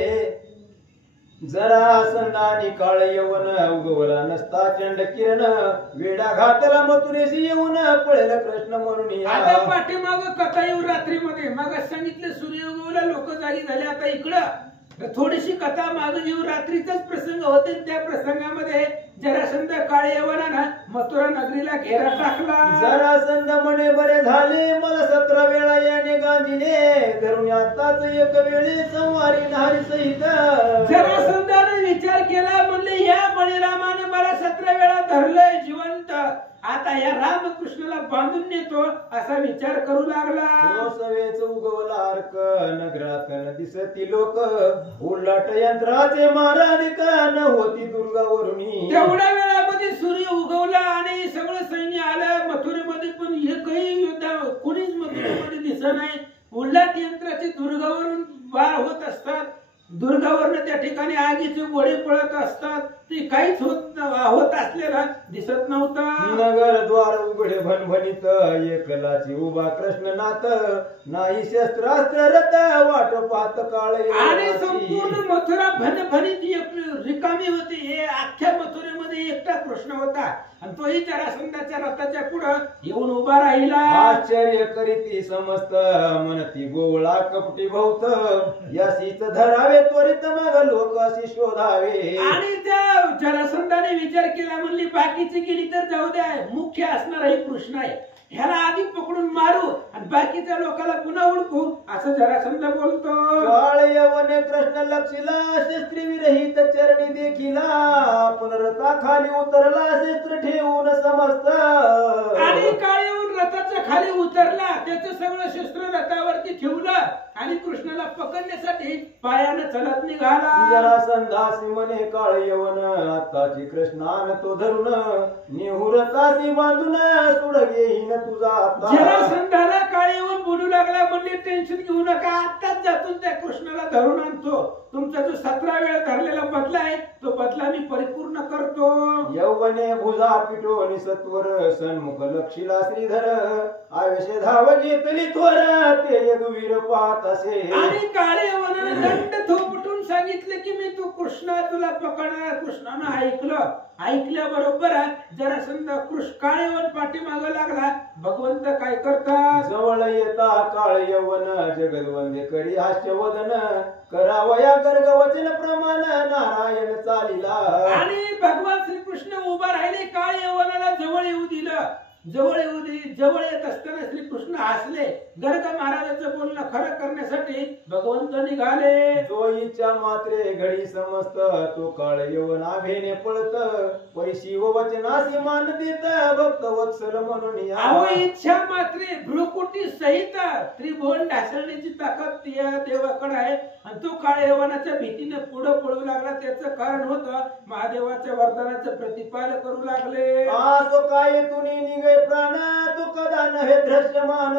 जरासंधानी काळ यवन, उगवला नसता चंड किरण, वेडा घातला मथुरेशी येऊन, पळेल कृष्ण म्हणून. आता पाठीमाग कथा येऊ रात्रीमध्ये, मग सांगितलं सूर्य उगवला, लोक जागी झाले. आता इकडं थोडीशी कथा माग येऊ रात्रीचाच प्रसंग होते. त्या प्रसंगामध्ये जरासंध काळे यवनानं मथुरा नगरीला घेरा टाकला. जरासंध म्हणे बरे झाले, मला 17 वेळा याने गांजिले, धरून आताच एक वेळी संवारी नारी सहित. जरासंधाने विचार केला, म्हणले या बळीरामाने मला 17 वेळा धरलंय जिवंत, आता या रामकृष्णाला बांधून नेतो असा विचार करू लागला. सवेच उगवला अर्क, नगरात दिसती लोक, उलट यंत्राचे महाराज न होती दुर्गावरुणी. तेवढ्या वेळामध्ये सूर्य उगवला आणि सगळं सैन्य आलं मथुरेमध्ये, पण एकही युद्ध कोणीच मथुरेमध्ये दिसत नाही. उलट यंत्राचे दुर्गावरून वार होत असतात. दुर्गावरनं त्या ठिकाणी आगीचे गोळे पळत असतात. ते काहीच होत असलेलं दिसत नव्हतं. नगर द्वार उघडे भनभनीत, एकलाची उभा कृष्णनाथ, नाही शस्त्रास्त्र रथ, वाट पाहत काळ. आणि संपूर्ण मथुरा भनभनीत रिकामी होती. हे अख्ख्या मथुरेमध्ये एकटा कृष्ण होता आणि तोही जरासंधाच्या रथाच्या पुढे येऊन उभा राहिला. आश्चर्य करीती समस्त, मनती गोवळा कपटी भोवत, याशीच धरावे त्वरित, मग लोक अशी शोधावे. आणि त्या जरासंधाने विचार केला, म्हणली बाकीची गेली तर जाऊ द्या, मुख्य असणारा हे कृष्ण आहे, ह्याला आधी पकडून मारू आणि बाकीच्या लोकांना पुन्हा ओळखू, असं जरासंध बोलतो. काळ यवने कृष्ण लक्षिला, शस्त्री विरहित चरणी देखिला, पुनरता खाली उतरला, शस्त्र ठेवून समस्त. आणि काळ येऊन रथाच्या खाली उतरला, त्याचं सगळं शस्त्र रथावरती ठेवलं आणि कृष्णाला पकडण्यासाठी पायानं चलत निघाला. जरासंधासी म्हणे काळ यवन, आताची कृष्णान तो धरून, निहुरतासी बांधून, सुड घेईन तुझा आता. जरासंधाला काळ येऊन बोलू लागला, म्हणले टेन्शन घेऊ नका, आताच जातून त्या कृष्णाला धरून आणतो. तुमचा जो 17 वेळा धरलेला बदला आहे तो बदला मी परिपूर्ण करतो. यौवने भुजा पिटोनी सत्वर, सन्मुख लक्षिला श्रीधर, आवेश धाव घेतली थोर, ते यदुवीर पाहत असे. आणि काळे यवनाने दंड थोपटून सांगितले की मी तू कृष्ण तुला पकडणार. कृष्णानं ऐकल्याबरोबर जरासंध काळे यवन पाठीमाग लागला. भगवंत काय करतात? जवळ येता काळ यवन, जगदवंदे करी हास्य वदन, करावया गर्ग वचन प्रमाण, नारायण चालिला. आणि भगवान श्रीकृष्ण उभा राहिले. काळ यवनाला जवळ येऊ दिलं. जवळ येत असताना श्रीकृष्ण हसले. गर्ग महाराजांचं बोलणं खरं करण्यासाठी भगवंत निघाले. जो इच्छा मात्रे घडी समस्त, तो काळ यवन आभेने पळत, पैशी व वचनासी मान देत, भक्त वत्सल म्हणून. इच्छा मात्रे भ्रुकुटी सहित त्रिभुवन ढासळण्याची ताकद या देवाकडे आहे आणि तो काळ यवनाच्या भीतीने पुढे पळू लागला. त्याचं कारण होतं महादेवाच्या वरदानाचं प्रतिपाल करू लागले. आसो काय तुनी निघे प्राण, तो कदा नव्हे दृश्यमान,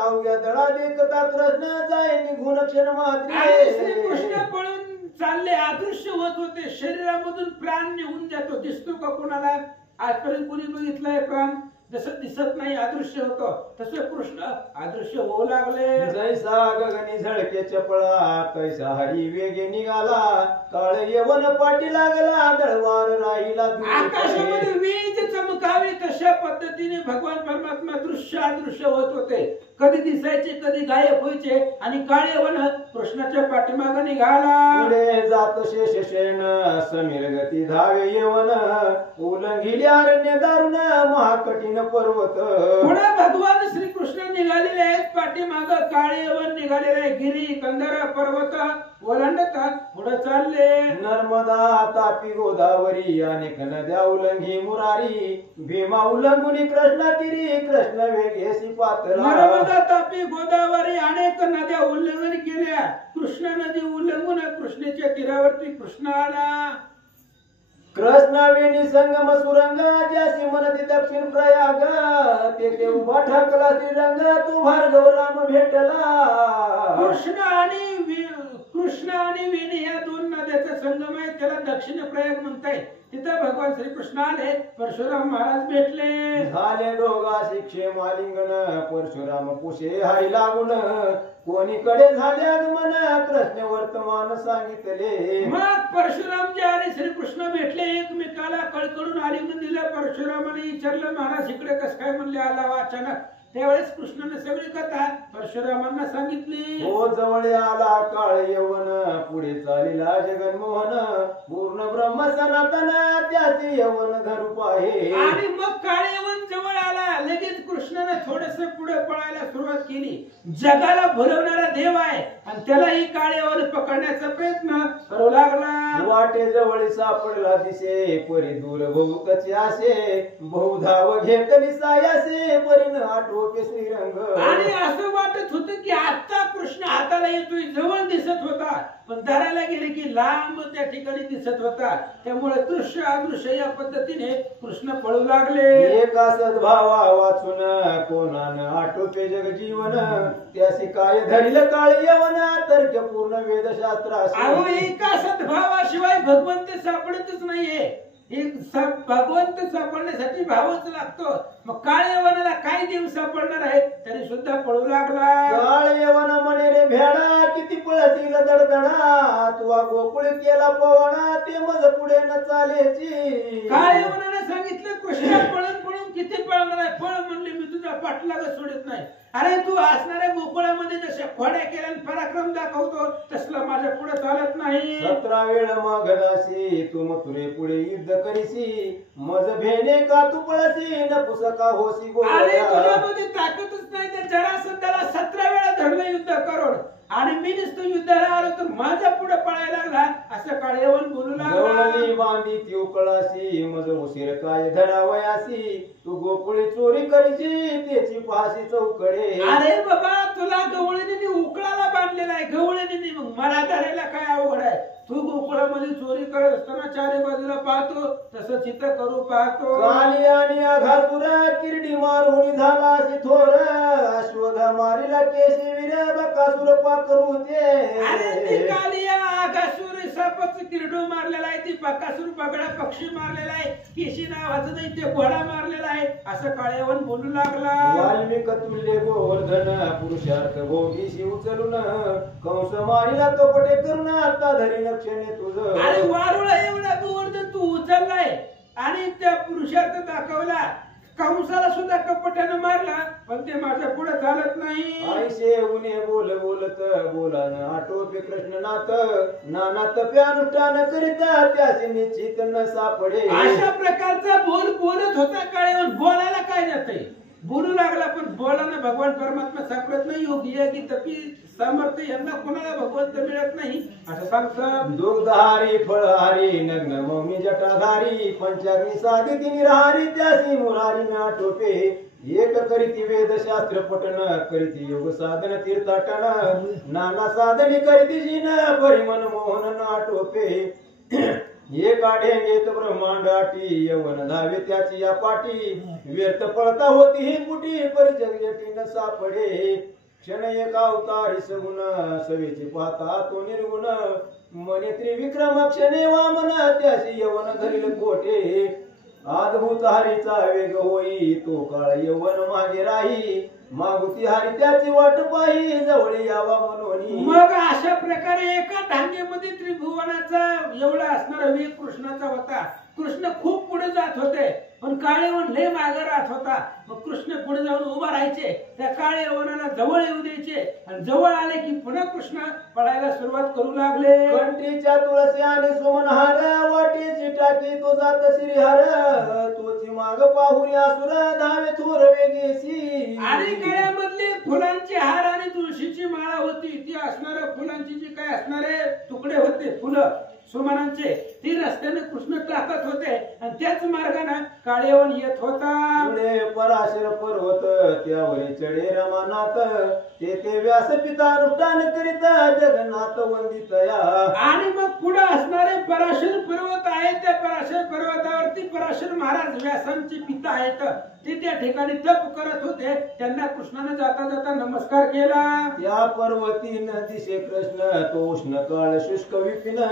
अवघ्या दळा देखता कृष्ण जाय निघून क्षण मात्रे. श्रीकृष्ण पळून चालले अदृश्य होत होते, शरीरामधून प्राण निघून जातो. दिसतो का कोणाला? आजपर्यंत कोणी बघितलंय प्राण? जसं दिसत नाही अदृश्य होतं, तसं कृष्ण अदृश्य होऊ लागले. जैसा गगनी झळके चपळा तैसा हरी वेगे निघाला, काळ यवन पाठी लागला दळवार राहिला. आकाशामध्ये वीज चमकावी तशा पद्धतीने भगवान परमात्मा दृश्य अदृश्य होत होते. कधी दिसायचे, कधी गायब व्हायचे आणि काळे वन कृष्णाच्या पाठीमागे निघाला. पुढे जात शेषशेन समीर गती धावे यवन, उलंघिले अरण्य दारुण महाकठीण पर्वत. पुढे भगवान श्रीकृष्ण निघालेले आहेत, पाठीमाग काळे वन निघालेले आहे. गिरी कंदर पर्वत ओलांडतात पुढे चालले. नर्मदा तापी गोदावरी अनेक नद्या उलंघी मुरारी, भीमा उल्लंघुनी कृष्णा तिरी कृष्ण वेगेसी पातला. नर्मदा तापी गोदावरी अनेक नद्या उल्लंघन केल्या. कृष्णा नदी उल्लंघून कृष्णेच्या तीरावरती कृष्ण आला. कृष्णावेणी संगम सुरंग ज्यासी म्हणती दक्षिण प्रयाग, तेथे उभा ठाकला श्रीरंग तू भार्गव राम भेटला. कृष्ण आणि वेणी या दोन नद्याचा संगम आहे, त्याला दक्षिण प्रयाग म्हणताय. तिथं भगवान श्रीकृष्ण आले, परशुराम महाराज भेटले. झाले दोघाशी क्षेम आलिंगन, परशुराम पुषे हरी लागून, कोणीकडे झाले आगमन कृष्ण वर्तमान सांगितले. मग परशुरामजी आणि श्रीकृष्ण भेटले, एकमेकाला कळकळून आलिंगन दिलं. परशुरामाने विचारलं, महाराज इकडे कस काय म्हणले आला अचानक? त्यावेळेस कृष्णाने सगळी कथा परशुरामांना सांगितली. हो जवळ आला काळ यवन, पुढे चालिला जगनमोहन, पूर्ण ब्रह्म सनातन त्याचे यवन धरूप आहे. आणि मग काळ यवन जवळ आला, लगेच कृष्णाने थोडस पुढे पळायला सुरुवात केली. जगाला भरवणारा देव आहे आणि त्यालाही काळ यवन पकडण्याचा प्रयत्न करू लागला. वाटे जवळ सापडला दिसे, परी दूर बहुतचे आसे, बहुधाव घेतली सायासे, परीन आठवते श्रीरंग. आणि असं वाटत होतं की आता कृष्ण हाताला येतोय, जवळ दिसत होता, पण धरायला गेले की लांब त्या ठिकाणी दिसत होता. त्यामुळे दृश्य अदृश्य या पद्धतीने कृष्ण पळू लागले. एका सद्भावा वाचून कोणानं आटोपे जग जीवन, त्यासी काय धरिल काळ यवन तर्क पूर्ण वेदशास्त्र. अहो एका सद्भावाशिवाय भगवंत सापडतच नाहीये. भगवंत सापडण्यासाठी भावच लागतो. मग काळ यवनाला काय देव सापडणार आहे, तरी सुद्धा पळू लागला. काळ यवन म्हणे रे भेडा, किती पळतील दडदडा, तुवा गोकुळ केला पवना, ते मज पुढे न चालेची. काळ यवनाने सांगितलं, कृष्ण पळून पळून किती पळणार आहे? पळ म्हणले, मी तुझा पाठलाग सोडत नाही. अरे तू असणाऱ्या गोकुळामध्ये जशा खोड्या केल्या पराक्रम दाखवतो, तसला माझ्या पुढे चालत नाही. 17 वेळ मागदासी, तू मथुरे पुढे युद्ध करीसी, मज भेणे का तू पळसी, न पुसका होसी गोळ्या. अरे तुझ्यामध्ये ताकदच नाही. त्या जरासंधाला 17 वेळा धरलं युद्ध करून, आणि मी नुसतं युद्धाला आलो तर माझा पुढे पळायला लागला, असं काळ यवन बोलू लागला. गवळणी बांधी ती उकळासी, मज उशीर काय धडावयासी, तू गोकुळी चोरी करीची, त्याची फाशी चौकडे. अरे बाबा, तुला गवळणीने उकळाला बांधलेला आहे, गवळणीने, मग मला धरायला काय अवघड आहे? तू गोकुळामध्ये चोरी करत असताना चारी बाजूला पाहतो, तसं चित्र करू पाहतो. काली आणि आघातुरा किरडी मारून झाला थोर, अश्वध मारिला केशवीर बकासुर पाकरू ते. अरे ती कालिया आगासूर सापाचं किरडू मारलेला आहे, ती बकासूर पगडा पक्षी मारलेला आहे, केशी नावाचं नाही ते घोडा मारलेला आहे, असं काळ्यावन बोलू लागला. वाल्मिक तुल्य गोवर्धन पुरुषार्थ भोगीशी उचलून, कंस मारिला कपटे करून, आता धरी लक्षणे तुझं. अरे वारुळा एवढा गोवर्धन तू उचललाय आणि त्या पुरुषार्थ दाखवला. कंसाला सुद्धा कपटानं मारला, पण ते माझ्या पुढे चालत नाही. ऐसे उने बोल बोलत बोलान आटोपे कृष्णनाथ, नाना तप्या अनुष्ठान करिता त्याचे निश्चित न सापडे. अशा प्रकारचा बोल बोलत होता काळेवन. बोलायला काय जातंय? बोलू लागला, पण बोलानं भगवान परमात्मा सापडत नाही. योगी यागी तपी सामर्थ्य यांना कोणाला भगवंत मिळत नाही, असं सांगतात. दुग्धहारी फळहारी नग्न मौनी जटाधारी, पंचाग्नी साधी निरहारी, त्यासी मुरारी नाटोपे. एक करीती वेदशास्त्र पठन, करीती योग साधन तीर्थाटन, नाना साधने करीती जिन परिमन मोहन नाटोपे. एक ढेंगेत ब्रह्मांड आटी, यवन धावे त्याची या पाठी, व्यर्थ पळता होती ही कुटी, परी जगजटी न सापडे. क्षण एक अवतारी सगुण, सवेची पाहता तो निर्गुण, म्हणे त्रिविक्रम क्षणे वामन त्याशी यवन धरील कोठे अद्भुत हरीचा वेग होई तो काळ यवन मागे राही मागुती हरी त्याची वाट पाही जवळ यावा म्हणून मग अशा प्रकारे एका धांग्यामध्ये त्रिभुवनाचा एवढा असणारा वेग कृष्णाचा होता. कृष्ण खूप पुढे जात होते पण काळेवन लय मागे राहत होता. मग कृष्ण पुढे जाऊन उभा राहायचे, त्या काळेवनाला जवळ येऊ द्यायचे आणि जवळ आले की पुन्हा कृष्ण पळायला सुरुवात करू लागले. कंठीच्या तुळशी आणि सुमनहार वाटेची टाकी तो जात श्रीहार तोची माग पाहून असुर धावे थोर वेगेसी. आणि गळ्यामधले फुलांचे हार आणि तुळशीची माळा होती, ती असणाऱ्या फुलांची जी काय असणारे तुकडे होते फुलं सुमनांचे, ती रस्त्याने कृष्ण टाकत होते आणि त्याच मार्गाने काळेवन येत होता. पुढे पराशर पर्वत त्यावरी चढे रमानाथ तेथे व्यासपिता अनुष्ठान करीत जगन्नाथ वंदितया. आणि मग पुढे असणारे पराशर पर्वत आहे, त्या पराशर पर्वतावरती पराशर महाराज व्यासांचे पिता आहेत, ते त्या ठिकाणी तप करत होते. त्यांना कृष्णाने जाता जाता नमस्कार केला. त्या पर्वतीन दिशे कृष्ण तो उष्ण काळ शुष्क विपिन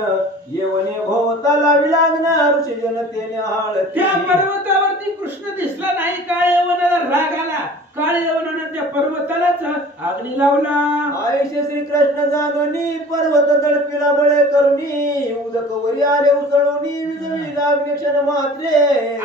येवने भोवताला विलागना ऋषी जनतेने हाळ. त्या पर्वतावरती कृष्ण दिसला नाही. काळेवनाला राग आला. काळेवनाने त्या पर्वतालाच अग्नी लावला. आयुष्य श्रीकृष्ण जाणूनी पर्वत दडपिला बळे करुणी उदक वरी आले उसळूनी विजळी लागले क्षण मात्रे.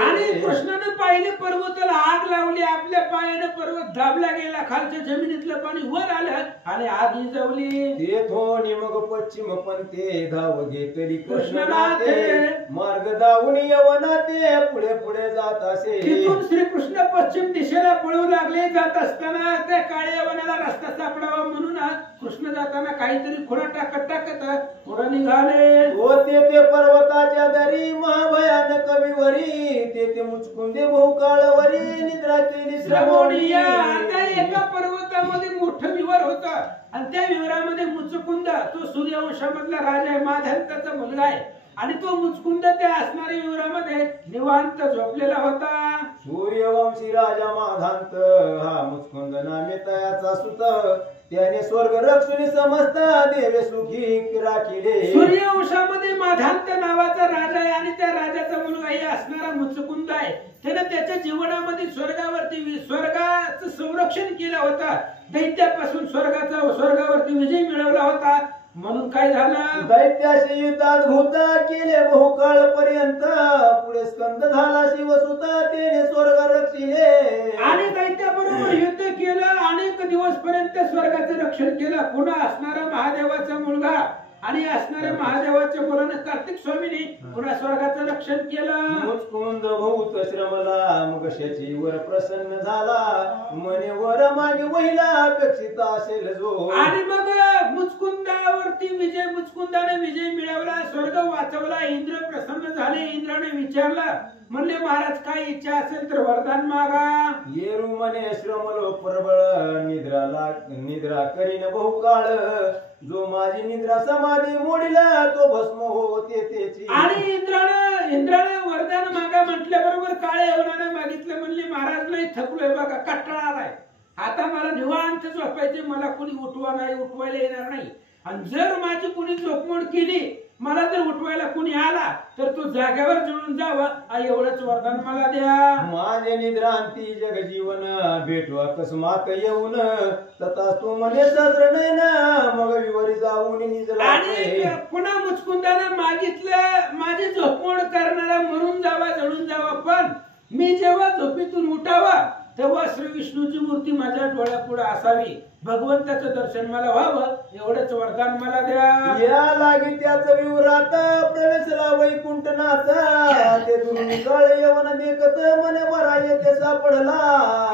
आणि कृष्णाने पाहिले पर्वताला आग लावली. आपल्या पायाने पर्वत दाबला गेला. खालच्या जमिनीतलं पाणी वर आलं आणि आग विझवली. तेथोनी मग पश्चिम पंथे धाव घेतली कृष्णनाथे मार्ग दावून यवनाते पुढे पुढे जात असे. तिथून श्रीकृष्ण पश्चिम दिशेला पळू लागले. जात असताना त्या काळेवनाला रस्ता सापडावा म्हणून कृष्ण जाताना काहीतरी खुणा टाकत टाकत पुढे निघाले. होते ते पर्वताच्या दरी महाभयानक विवरी तेथे मुचकुंदे बहुकाळवरी निद्रा केली श्रवणीय. त्या एका पर्वतामध्ये मोठं विवर होत आणि त्या विवरामध्ये मुचकुंद तो सूर्यवंशामधला राजा आहे, माधवताचा मुलगा आहे. आणि तो मुचकुंद त्या असणाऱ्या विवरामध्ये निवांत झोपलेला होता. सूर्यवंशी राजा माधांत हा मुचकुंद नामे तयाचा सुत त्याने स्वर्ग रक्षुनी समस्त देवे सुखी राखिले. सूर्यवंशामध्ये माधांत नावाचा राजा आहे आणि त्या राजाचा मुलगा हे असणारा मुचकुंद आहे. त्याने त्याच्या जीवनामध्ये स्वर्गाचं संरक्षण केलं होतं. दैत्यापासून स्वर्गावरती विजय मिळवला होता. म्हणून काय झालं, दैत्याशी युद्धात भूत केले बहुकाळ पर्यंत पुढे स्कंद झाला शिवसुत त्याने स्वर्ग रक्षिले. आणि दैत्याबरोबर युद्ध केलं. अनेक दिवस पर्यंत स्वर्गाचं रक्षण केलं. पुन्हा असणारा महादेवाचा मुलगा आणि असणाऱ्या महादेवाच्या मुलाने कार्तिक स्वामीने पुन्हा स्वर्गाचं रक्षण केलं. मुचकुंद बहुत श्रमला मग शची वर प्रसन्न झाला म्हणे वर मागे महिला अपेक्षित असेल जो. आणि मग मुचकुंदावरती मुचकुंदाने विजय मिळवला, स्वर्ग वाचवला. इंद्र प्रसन्न झाले. इंद्राने विचारलं, म्हणले महाराज काय इच्छा असेल तर वरदान मागा. येरू म्हणे श्रमलो प्रबळ निद्रा करीन बहुकाळ जो माझी निद्रा समाधी मोडीला तो भस्म होते त्याची. आणि इंद्राने वरदान मागा म्हटल्याबरोबर काळेवनाने मागितलं. म्हणले महाराज नाही थकलोय बघा, कंटाळा आलाय, आता मला निवांत झोपायचे, मला कोणी उठवायला येणार नाही. आणि जर माझी कोणी झोपमोड केली, मला जर उठवायला कोणी आला तर तो जागेवर जळून जावं एवढंच वरदान मला द्या. माझे निद्रांती जग जीवन भेटू अकस्मात येऊन तथा तू म्हणे सहस्रनयन मग विवरी जाऊन निजला. आणि पुन्हा मुचकुंदाने मागितलं, माझी झोपमोड करणारा मरून जावा, जळून जावा, पण मी जेव्हा झोपेतून उठावा तेव्हा श्री विष्णूची मूर्ती माझ्या डोळ्यापुढे असावी, भगवंताचं दर्शन मला व्हावं एवढंच वरदान मला द्या. या लागी त्याच विवरात प्रवेशला वैकुंठनाथ ते दुर्मी काळ यवन देखत मने वरा येथे सापडला.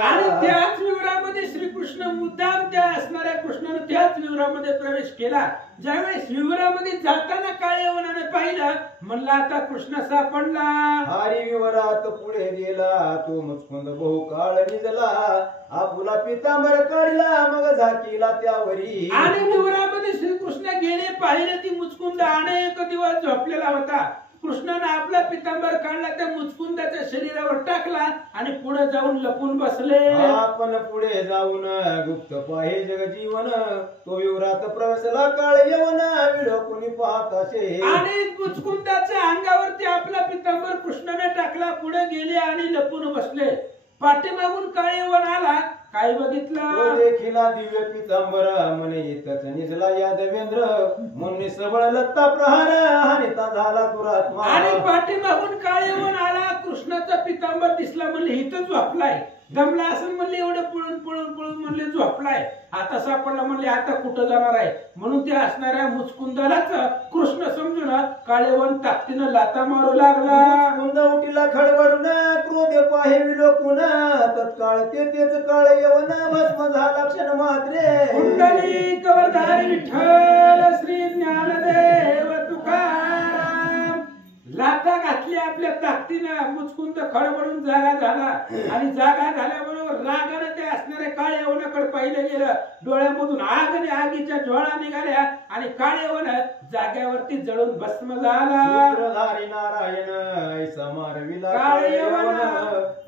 आणि त्याच विवरामध्ये श्रीकृष्ण मुद्दाम त्या असणाऱ्या कृष्णाने त्याच विवरामध्ये प्रवेश केला. ज्यावेळेस विवरामध्ये जाताना काळेवनाने पाहिलं, म्हणला आता कृष्ण सापडला. हरी विवरात पुढे गेला तो मुचकुंद बहुकाळ निजला आपुला पितांबर काढला मग झाकीला त्यावरी. आणि विवरामध्ये श्रीकृष्ण गेले, पाहिले ती मुचकुंद अनेक दिवस झोपलेला होता. कृष्णाने आपला पितांबर काढला त्या मुचकुंदाच्या शरीरावर टाकला आणि पुढे जाऊन लपून बसले. आपण पुढे जाऊन गुप्त पाहे जगजीवन तो विवरात प्रवेशला काळ येऊन विडो कुणी पाहत असे. आणि मुचकुंदाच्या अंगावरती आपला पितांबर कृष्णाने टाकला, पुढे गेले आणि लपून बसले. पाठीमागून काळ येऊन आला, काय बघितलं? तो देखिला दिव्य पितांबर म्हणे इथंच निजला या देवेंद्र म्हणून सबळ लत्ता प्रहार हानिता झाला दुरात्मा. आणि पाठीमागून काळ येऊन आला, कृष्णाचा पितांबर दिसला, म्हणले इथं झोपलाय. दमला असं म्हणले, एवढं पळून पळून पळून म्हणले झोपलाय. आता सापडला म्हणले, आता कुठं जाणार आहे म्हणून ते असणाऱ्या मुचकुंदालाच कृष्ण समजून काळेवन ताकदीनं लाता मारू लागला. मुचकुंद उठीला खडबडून क्रोध पाहे विलोकून तत्काळ तेच काळ येऊन भस्म झाला क्षण मात्रे. कुंडली कवरधारी विठ्ठल श्री ज्ञानदेव तुकाराम. लाथा घातली आपल्या ताकदीनं, मुचकुंद खडबडून जागा झाला आणि जागा झाल्याबरोबर रागाने ते असणारे काळेवनाकडे पाहिलं गेलं. डोळ्यामधून आग आणि आगीच्या ज्वाळा निघाल्या आणि काळेवन जाग्यावरती जळून भस्म झाला. सूत्रधारी नारायण ऐसा मारविला काळेवन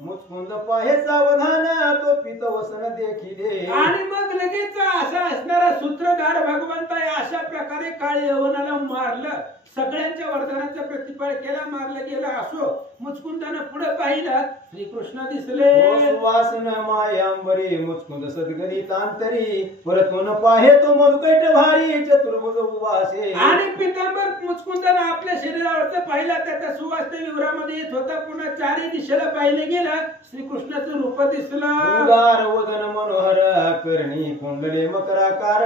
मुचकुंद पाहे सावधान तो पित वसन देखिले. आणि मग लगेच असा असणारा सूत्रधार भगवंता अशा प्रकारे काळेवनाला मारलं. सगळ्यांच्या वरदानाचा प्रतिफळ केला, मारलं गेला. असो मुचकुंदानं पुढे पाहिलं, श्रीकृष्ण दिसले. सुवासन मायांबरी मुचकुंद सद्गदी तांतरी परतून पाहे तो मधुकैट भारी चतुर्भुज उवासे. आणि पितांबर मुचकुंदानं आपल्या शरीरावरचा पाहिला, त्याचा सुवास त्या विवरामध्ये येत होता. पुन्हा चारही दिशेला पाहिलं गेलं, श्रीकृष्णाचं रूप दिसलं. उदार वदन मनोहर करणी कुंडले मकराकार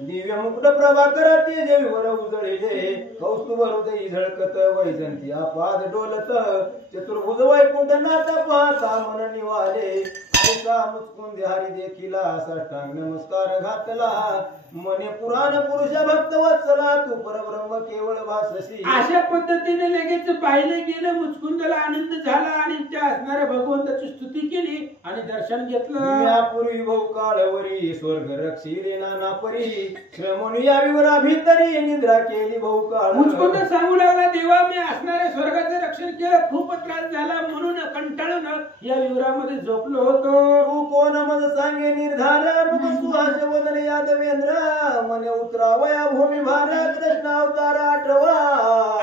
दिव्य मुकुट प्रभाकर तेज विवर उजळले. कौस्तुभ हृदय झळकत वैजंती आपाद डोलत चतुर्भुज वैकुंठ नाथ पाहता मन निवाले. ऐसा मुचकुंद हरी देखिला साष्टांग नमस्कार घातला मने पुराण पुरुष भक्त वत्सला तू परब्रह्म केवळ भाससी. अशा पद्धतीने लगेच पाहिलं गेलं. मुचकुंदाला आनंद झाला आणि त्या असणाऱ्या भगवंताची स्तुती केली आणि दर्शन घेतलं. यापूर्वी बहुकाळवरी स्वर्ग रक्षिले नाना परी श्रमण या विवरा भितरी निद्रा केली बहुकाळ. मुचकुंद सांगू लागला, देवा मी असणाऱ्या स्वर्गाचं रक्षण केलं, खूप त्रास झाला म्हणून कंटाळून या विवरामध्ये झोपलो होतो. तू कोण मज सांगे निर्धार मग सुहास वदन यादवेंद्र मने उतरावया भूमी भार कृष्ण अवतार आठवा.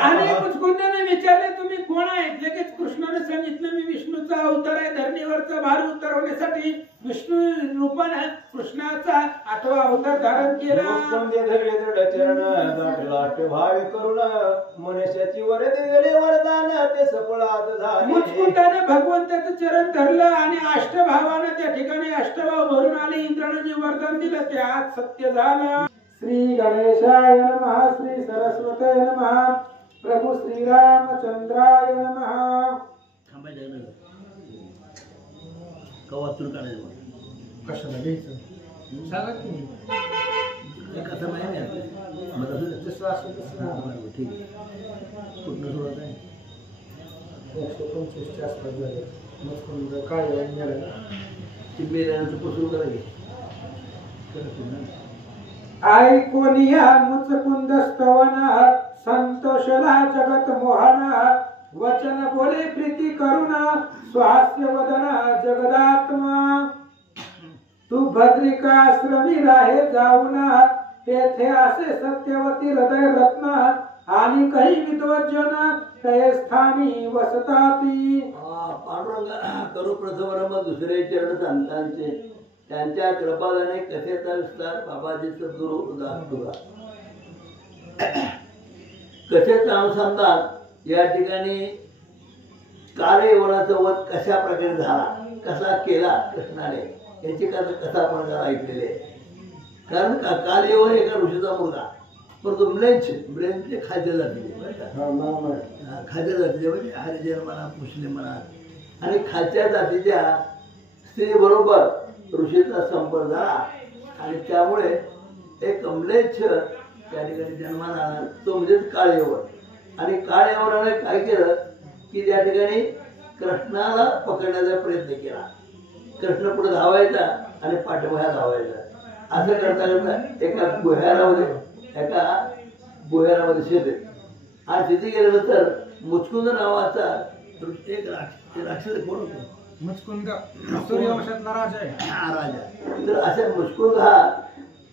आणि मुचकुंदाने विचारले, तुम्ही कोण आहेत? लगेच कृष्णाने सांगितलं, मी विष्णूचा अवतार आहे. धरणीवरचा भार उतरवण्यासाठी विष्णू रूपाने कृष्णाचा 8वा अवतार धारण केला. मुचकुंदे धरले दृढ चरण दाटलाट भावे करुण मनुष्याची वरदे दिले वरदान ते सफळ आज झाले. मुचकुंदाने भगवंताचं चरण धरलं आणि अष्टभावाने त्या ठिकाणी अष्टभाव भरून आले. इंद्राने जे वरदान दिलं ते आज सत्य झालं. श्री गणेशाय नमः. श्री सरस्वती नमः. प्रभू श्रीरामचंद्राय नमः. कवातून काढायचं कशाला घ्यायचं सांगा तुम्ही. कसं नाही जसं असेल तसं. ठीक आहे. कुठनं सुरुवात आहे? 125 च्या आसपास झाले. मुचकुंद काय मिळालं ती बेऱ्यानंतर पसरू करायची. ऐकोनिया मुचकुंद स्तवन संतोषला जगत मोहन वचन बोले प्रीती करुणा स्वास्य वदन जगदात्मा. तू भद्रिकाश्रमी राहे जाऊन तेथे असे सत्यवती हृदय रत्न आणि काही विद्वज्जन ते स्थानी वसताती. पांडुरंगा करू प्रथम दुसरे चरण संतांचे त्यांच्या कृपादाने कथेचा विस्तार बाबाजी सद्गुरु उदास तुला. कथेचं अनुसंधान या ठिकाणी कालयवनाचा वध कशा प्रकारे झाला, कसा केला कृष्णाने याची कथा आपण ऐकलेली आहे. कारण कालयवन एका ऋषीचा मुलगा, परंतु म्लेंच खाद्य जातीचे खाद्य जातीचे म्हणजे हरिजन म्हणा मुस्लिम म्हणा आणि खाद्य जातीच्या स्त्री बरोबर ऋषीचा संपर्क झाला आणि त्यामुळे एक म्लेच्छ त्या ठिकाणी जन्माला आला, तो म्हणजेच काळयवन. आणि काळयवनाने काय केलं की त्या ठिकाणी कृष्णाला पकडण्याचा प्रयत्न केला. कृष्ण पुढे धावायचा आणि पाठोपाठ धावायचा. असं करता करता एका बुह्यारामध्ये शेत आणि तिथे गेल्यानंतर मुचकुंद नावाचा एक राक्षस कोण होतो? मुचकुंद सूर्यवंशातला राजा आहे. हा राजा. तर अशा मुचकुंद हा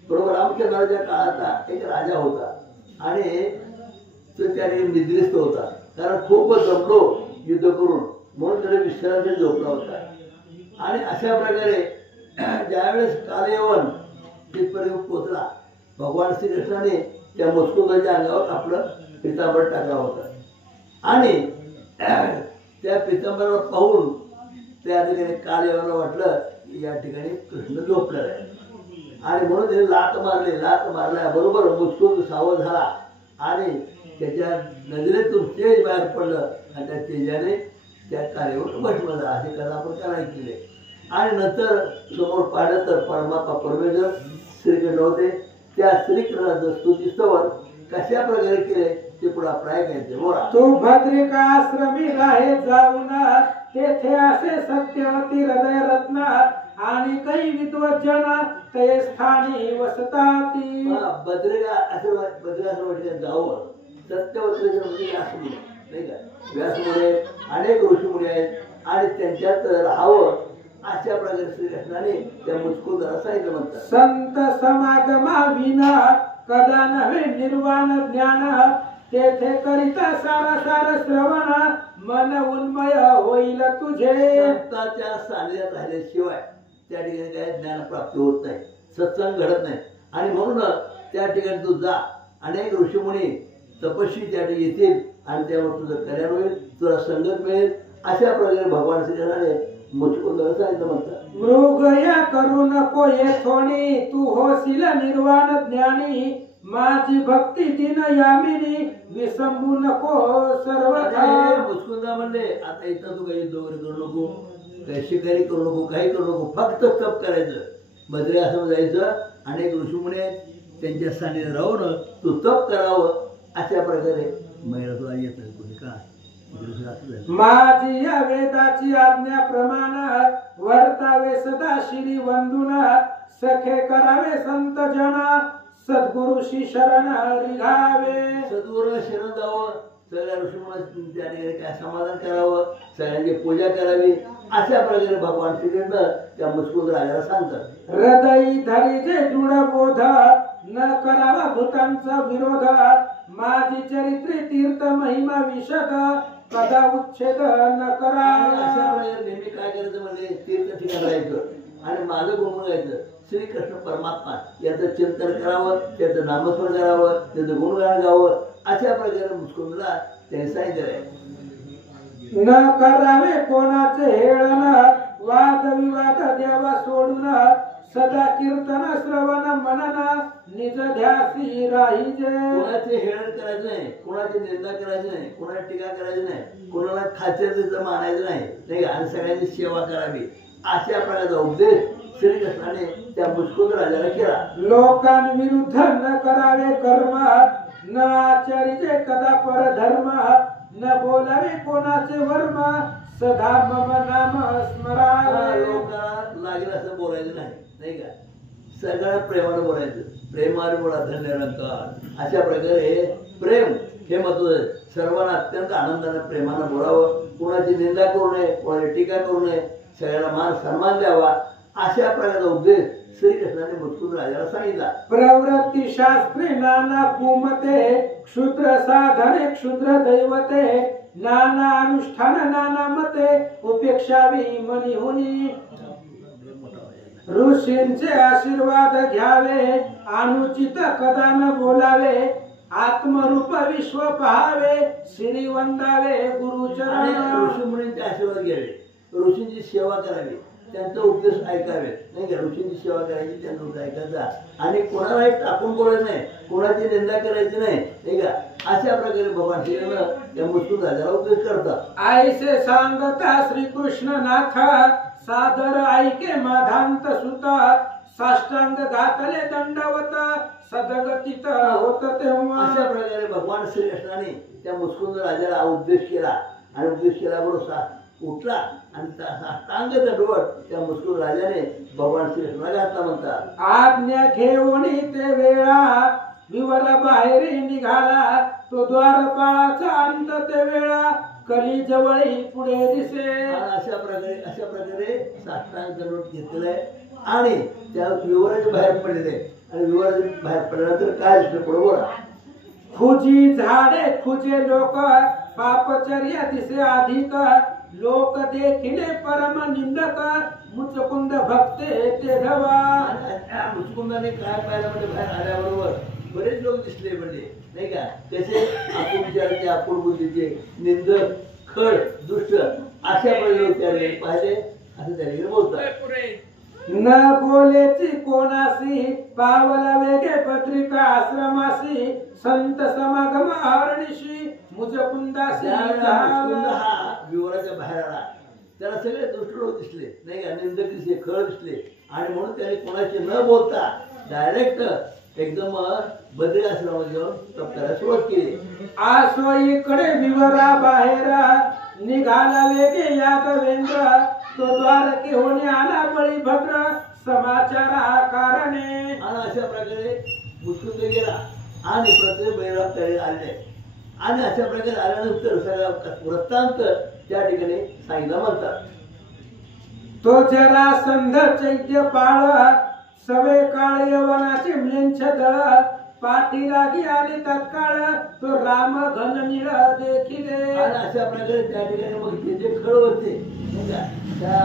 बरोबर रामचंद्राच्या काळाचा एक राजा होता आणि तो त्या ठिकाणी निद्रिस्त होता, कारण खूपच जमलो युद्ध करून, म्हणून त्याने विश्रांती झोपला होता. आणि अशा प्रकारे ज्यावेळेस कालयवन तिथपर्यंत पोचला, भगवान श्रीकृष्णाने त्या मुचकुंदाच्या अंगावर आपलं पितांबर टाकला होता आणि त्या पितांबराला पाहून त्या ठिकाणी कालयवनाला वाटलं की या ठिकाणी कृष्ण झोपलेला आहे आणि म्हणून त्याने लात मारल्याबरोबर मुचकुंद सावध झाला आणि त्याच्या नजरेतून तेज बाहेर पडलं आणि त्या तेजाने त्या कार्यावर भस्म झाला. असे कथा आपण करायला केले. आणि नंतर समोर पाहिलं तर परमात्मा परमेश्वर श्रीकृष्ण होते. त्या श्रीकृष्णाचं स्तुतीस्तवन कशा प्रकारे केले ते पुढे आपण ऐकायचे. बोला. तो भद्रिकाश्रमी राहे जाऊन तेथे असे सत्यवती हृदय रत्न आणि काही विद्वज्जन ते स्थानी वसताती. बद्रिकाश्रम जावं सत्यवती आश्रम नाही का, व्यासमुळे अनेक ऋषीमुळे आहेत आणि त्यांच्यात राहावं अशा प्रकारे श्रीकृष्णाने त्या मुचकुंदाला सांगितलं म्हणतात. संत समागमा विना कदा नव्हे निर्वाण ज्ञान तेथे करिता सारा सार श्रवण मन उन्मय होईल तुझे. संतांच्या सानिध्यात राहिल्याशिवाय त्या ठिकाणी काही ज्ञानप्राप्ती होत नाही, सत्संग घडत नाही. आणि म्हणून त्या ठिकाणी तू जा, अनेक ऋषीमुनी तपस्वी त्या ठिकाणी येतील आणि त्यावर तुझं कल्याण होईल, तुला संगत मिळेल. अशा प्रकारे भगवान श्रीकृष्णाने मुचकुंदाला सांगितलं म्हणतात. मृग या करू नको येथोनी तू होशील निर्वाण ज्ञानी माझी भक्ती दिन यामिनी विसंबू नको सर्वथा. मुचकुंदा म्हणले आता इथं तू काही युद्ध वगैरे करू नको, काही शिकारी करू नको, काही करू नको, फक्त तप करायचं, बद्री आश्रम जायचं, अनेक ऋषीमुनी आहेत त्यांच्या सानिध्यात राहून तू तप करावं. अशा प्रकारे महिला तुला येत नाही कोणी का माझी या वेदाची आज्ञा प्रमाण वर्तावे सदा श्री वंदुन सखे करावे संत जन सद्गुरुशी शरण रिघावे. सद्गुरूला शरण जावं, सगळ्या ऋषीमुनी त्या ठिकाणी काय समाधान करावं, सगळ्यांची पूजा करावी. अशा प्रकारे भगवान श्रीकृष्ण त्या मुचकुंद राजाला सांगतात. हृदयी धरीजे दृढ बोध न करावा भूतांचा विरोध माझी चरित्रे तीर्थ महिमा विशद कदा उच्छेद न करावा. अशा प्रकारे नेहमी काय करायचं म्हणजे तीर्थ ठिकाण राहायचं आणि माझं गुण गायचं. श्रीकृष्ण परमात्मा याचं चिंतन करावं, त्याचं नामस्मरण करावं, त्याचं गुणगान गावं. अशा प्रकारे मुचकुंदला त्यांनी सांगितलं. न करावे कोणाचे हेळन वाद विवाद द्यावा सोडून सदा कीर्तन श्रवण मनन निज ध्यासी राहीजे. कोणाचे हेळण करायचं नाही, कोणाची निंदा करायची नाही, कोणाची टीका करायची नाही, कोणाला खाचर मानायचं नाही आणि सगळ्यांची सेवा करावी. अशा प्रकारचा उपदेश श्रीकृष्णाने त्या मुचकुंद राजाला केला. लोकांविरुद्ध न करावे कर्म न आचरिजे कदा परधर्म न बोलावे कोणाचे वर्म सदा मम नाम स्मरावे. लोकांना लागेल असं बोलायचं नाही, नाही का, सगळ्या प्रेमानं बोलायचं. प्रेमाने बोला धन्य रंकार. अशा प्रकारे प्रेम हे महत्वाचं. सर्वांना अत्यंत आनंदाने प्रेमानं बोलावं, कोणाची निंदा करू नये, कोणाची टीका करू नये, सगळ्यांना मान सन्मान द्यावा. अशा प्रकारचा उपदेश श्रीकृष्णाने मुचकुंद राजाला सांगितला. प्रवृत्ती शास्त्रे नाना कुमते क्षुद्र साधने क्षुद्र दैवते नाना अनुष्ठान नाना मते उपेक्षावी मनी हुनी. ऋषींचे आशीर्वाद घ्यावे अनुचित कदा न बोलावे आत्मरूप विश्व पहावे श्री वंदावे गुरुचरण. ऋषीमुनींचे आशीर्वाद घ्यावे, ऋषींची सेवा करावी, त्यांचा उपदेश ऐकावे, नाही का, ऋषींची सेवा करायची, त्यांचा उपदेश ऐकायचा आणि कोणालाही टाकून बोलायचं नाही, कोणाची निंदा करायची नाही, नाही का. अशा प्रकारे भगवान श्रीकृष्ण त्या मुचकुंद राजाला उपदेश करतात. आयसे सांगता श्रीकृष्ण नाथ सादर ऐके माधांत सुत साष्टांग घातले दंडवत सदगतीत होत तेव्हा. अशा प्रकारे भगवान श्रीकृष्णाने त्या मुचकुंद राजाला उपदेश केला आणि उपदेश केल्याबरोबर उठला आणि साष्टांग दंडवत त्या मुचकुंद राजाने भगवान श्रीकृष्णाला घातला म्हणतात. आज्ञा घेऊन ते वेळा विवर बाहेर निघाला तो द्वारपाळाचा अंत ते वेळा कली जवळी पुढे दिसे. आणि अशा प्रकारे साष्टांग दंडवत घेतलेलं आहे आणि त्या विवराचे बाहेर पडलेले आणि विवराचे बाहेर पडल्यानंतर काय दिसलं बरोबर. खुजी झाडे खुजे लोक पापचर्या दिसे अधिक लोक देखिले परम निंदक मुचकुंद भक्ते ते धवा. आणि त्या मुचकुंदाने काय पाहिलं म्हणजे बाहेर आल्याबरोबर बरेच लोक दिसले म्हणजे नाही का कसे आपण विचारायचे आपण बुद्धीचे निंदक खड दुष्ट अशा लोक त्याने पाहिले असं त्याने बोलतात. न बोलेची कोणासी पावला वेगे पत्रिका आश्रमासी संत समागम हरणीशी मुजकुंदासी मुचकुंद हा विवराच्या बाहेर आला. त्याला सगळे दुष्ट लोक दिसले नाही का निंदक दिसले खड दिसले आणि म्हणून त्याने कोणाशी न बोलता डायरेक्ट एकदम बद्री आश्रमात जाऊन तप करायला सुरुवात केली. आसोईकडे विवरा बाहेर निघाला वेगे यादवेंद्र तो द्वारके होणे आला बळी भद्र समाचारा कारणे. आणि अशा प्रकारे मुचकुंद गेला आणि प्रत्येक बैराम तळे आले आणि अशा प्रकारे आल्यानंतर सगळा वृत्तांत त्या ठिकाणी सांगितला म्हणतात. तो जरा संध चैत्य पाळ सवे काळ यवनाचे म्लेंछ दळ पाठी लागी आले तत्काळ तो राम घन निळ देखिले. आणि अशा प्रकारे त्या ठिकाणी मग ते जे खळ होते नाही का त्या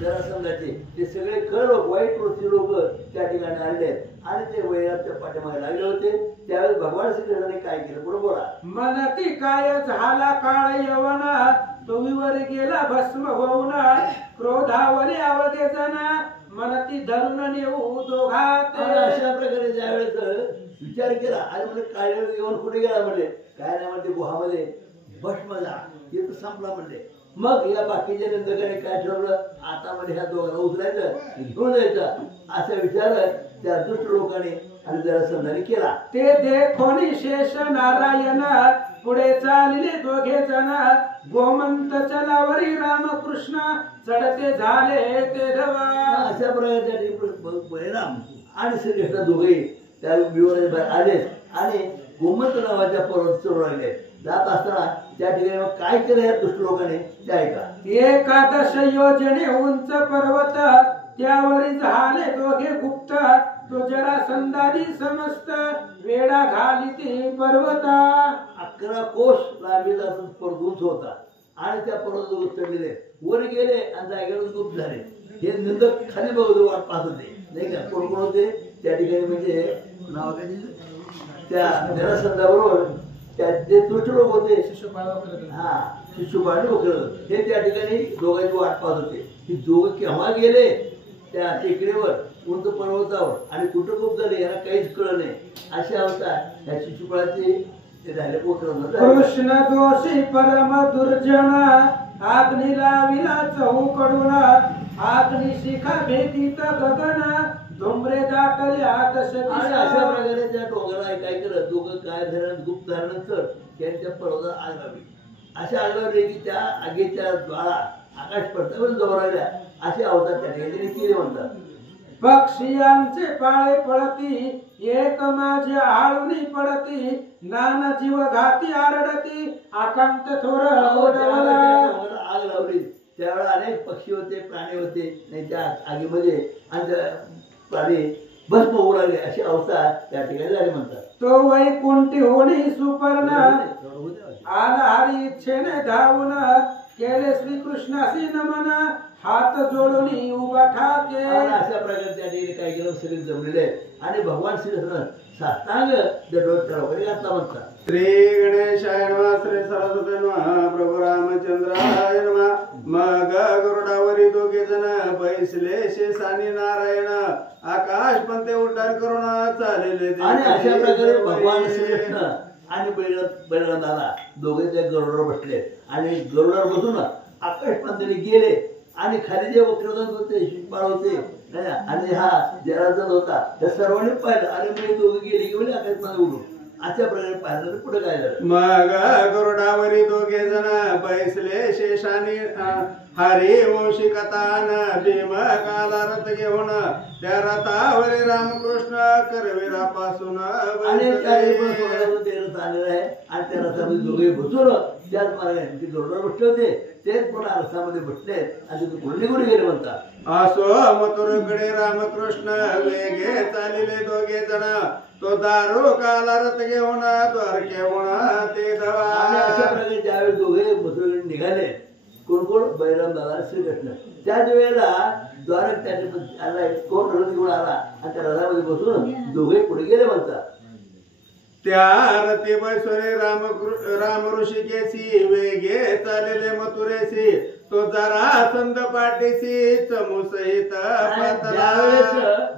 जरासंधाचे ते सगळे खळ लोक वाईट वृत्ती लोक त्या ठिकाणी आले आणि ते वैराच्या पाठीमागे लागले होते. त्यावेळेस भगवान श्रीकृष्णाने काय केलं बरोबर. मनती काय झाला काळ यवन तो विवर गेला भस्म होऊन क्रोधावले अवघे जण मनती धरून नेऊ दोघात. अशा प्रकारे ज्यावेळेस विचार केला आणि म्हणजे काळ येऊन कुठे गेला म्हणजे काय नाही म्हणते गुहामध्ये भस्म झाला हे तर संपला म्हणले. मग या बाकीच्या निंदकाने काय ठरवलं आता म्हणजे ह्या दोघांना उचलायचं घेऊन जायचं असा विचार त्या दुष्ट लोकांनी आणि जरासंधाने केला. ते देखोनी शेष नारायण पुढे चालले दोघे जण गोमंत चलावरी रामकृष्ण चढते झाले ते धवा. अशा प्रकारे बळीराम आणि श्रीकृष्ण दोघे त्या विवराच्या बाहेर आले आणि गोमंत नावाच्या पर्वत चढू लागले. जात असताना त्या ठिकाणी मग काय केलं या दुष्ट लोकांनी ते ऐका. एकादश योजने उंच पर्वत त्यावरी झाले दोघे गुप्त तो जरासंधानी समस्त वेडा घाली ती पर्वत. 11 कोस लांबीचा पर्वत उंच होता आणि त्या पर्वत चढलेले वर गेले आणि जागेवर गुप्त झाले. हे निंदक खाली बघू वाट पाहत होते नाही का. कोण कोण होते त्या ठिकाणी म्हणजे नाव काय त्या जरासंधाबरोबर त्या जे दुष्ट लोक होते हा शिशुपाळ वगैरे हे त्या ठिकाणी दोघांची वाट पाहत होते. ही दोघं केव्हा गेले त्या टेकडीवर उंच पर्वतावर आणि कुठं खूप झाले यांना काहीच कळलं नाही. अशी अवस्था त्या शिशुपाळाची ते झाले पोखरण. कृष्ण दोषी परम दुर्जन अग्नी लाविला चहूकडून अग्नी शिखा भेटीत गगन धुमरे दाटले आकाश. आणि अशा प्रकारे त्या डोंगराला काय केलं दोघं काय झाल्यानंतर गुप्त झाल्यानंतर त्यांच्या पर्वताला आग लावली. अशा आग लावली की त्या आगीच्या ज्वाळा आकाश पडतावर जवळ राहिल्या अशी अवतार त्या ठिकाणी केली म्हणतात. पक्षियांचे पाळे पळती एक माझे आळूनी पडती नाना जीव घाती आरडती आकांत थोर ओढवला. आग लावली त्यावेळेला अनेक पक्षी होते प्राणी होते नाही त्या आगीमध्ये आणि प्राणी भस्म होऊ लागले अशी अवस्था त्या ठिकाणी झाली म्हणतात. तो वैकुंठी होणी सुपर्ण आला हरी इच्छेने धावून केले श्रीकृष्णासी नमन हात जोडून उभा ठाके. अशा प्रकारे त्या ठिकाणी काय केलं सगळे जमलेले आणि भगवान श्रीकृष्ण साष्टांग वगैरे घातला म्हणतात. श्री गणेशाय नमः श्री सरस्वती नमः प्रभू रामचंद्राय नमः. मग गरुडावरी दोघे जण बैसले शेषानी नारायण आकाश पंते उड्डाण करून चालले. आणि अशा प्रकारे भगवान श्रीकृष्ण आणि बैलनाथ दादा दोघे त्या गरुडावर बसले आणि गरुडावर बसून आकाश पंताने गेले आणि खाली जे वक्रदंत होते शिंपाळ होते आणि हा जरासंध होता त्या सर्वांनी पाहिलं आणि मी दोघे गेले की म्हणजे आकाश पंत उडून अशा प्रकारे पाहिलं तर पुढे काय झालं. मग गरुडावरी दोघे जण बैसले शेषानी हरिवंशी कथान भीम काला रथ घेऊन त्या रथावरी रामकृष्ण करवीरापासून आणि त्यावेळी पण सोडायचं ते रथ आलेलं आहे आणि त्या रथामध्ये दोघे बसून त्याच मार्गाने ते जोडवर बसले होते तेच पण रथामध्ये बसले आणि ते कुठे निघून गेले म्हणतात असो मथुरेकडे रामकृष्ण वेगे चालिले दोघे जण तो दारू काला रथ घेऊन द्वारकेहून ते आणि दवा अशा प्रकारे ज्यावेळी दोघे मथुरेकडे निघाले कोण कोण बैराम दादा श्रीकृष्ण त्याच वेळेला द्वारक त्या आला कोण रथ घेऊन आला आणि त्या रथामध्ये बसून दोघे पुढे गेले म्हणतात त्या रथी बैसोरे राम ऋषिकेशी वेगे चाललेले मथुरेशी तो जरा संद पाठीशी चमू सहित त्यावेळेस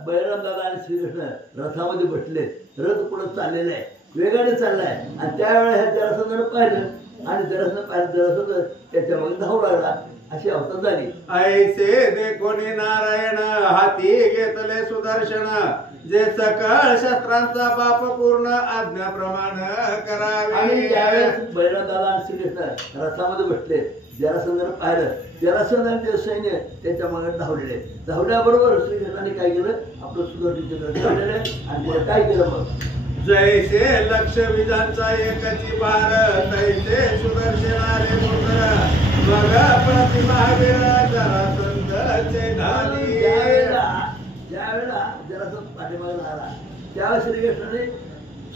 बैराम दादा आणि श्रीकृष्ण रथामध्ये बसले रथ पुढे चाललेला आहे वेगाने चाललाय आणि त्यावेळेस ह्या जरासंधानं पाहिलं आणि जरासंध पाहिलं जरासंध त्याच्या मागे धावू लागला अशी अवस्था झाली ऐसे देखोनी नारायण हाती घेतले सुदर्शन जे सकळ शस्त्रांचा बाप पूर्ण आज्ञाप्रमाणे आणि करावे त्यावेळेस बैराम दादा आणि श्रीकृष्ण रथामध्ये बसले जरासंधानं पाहिलं जरासंधाने ते सैन्य त्याच्या मागे धावलेले धावल्याबरोबर श्रीकृष्णाने काय केलं आपलं सुदर्शन चक्र काढलेलं आणि पुढे काय केलं मग जैसे लक्ष विजांचा एकची भार तैसे सुदर्शनारे पुत्र मग प्रतिमावीर जरासंधचे धाली ज्यावेळेला जरासंध पाठीमागे राहिला त्यावेळेस श्रीकृष्णाने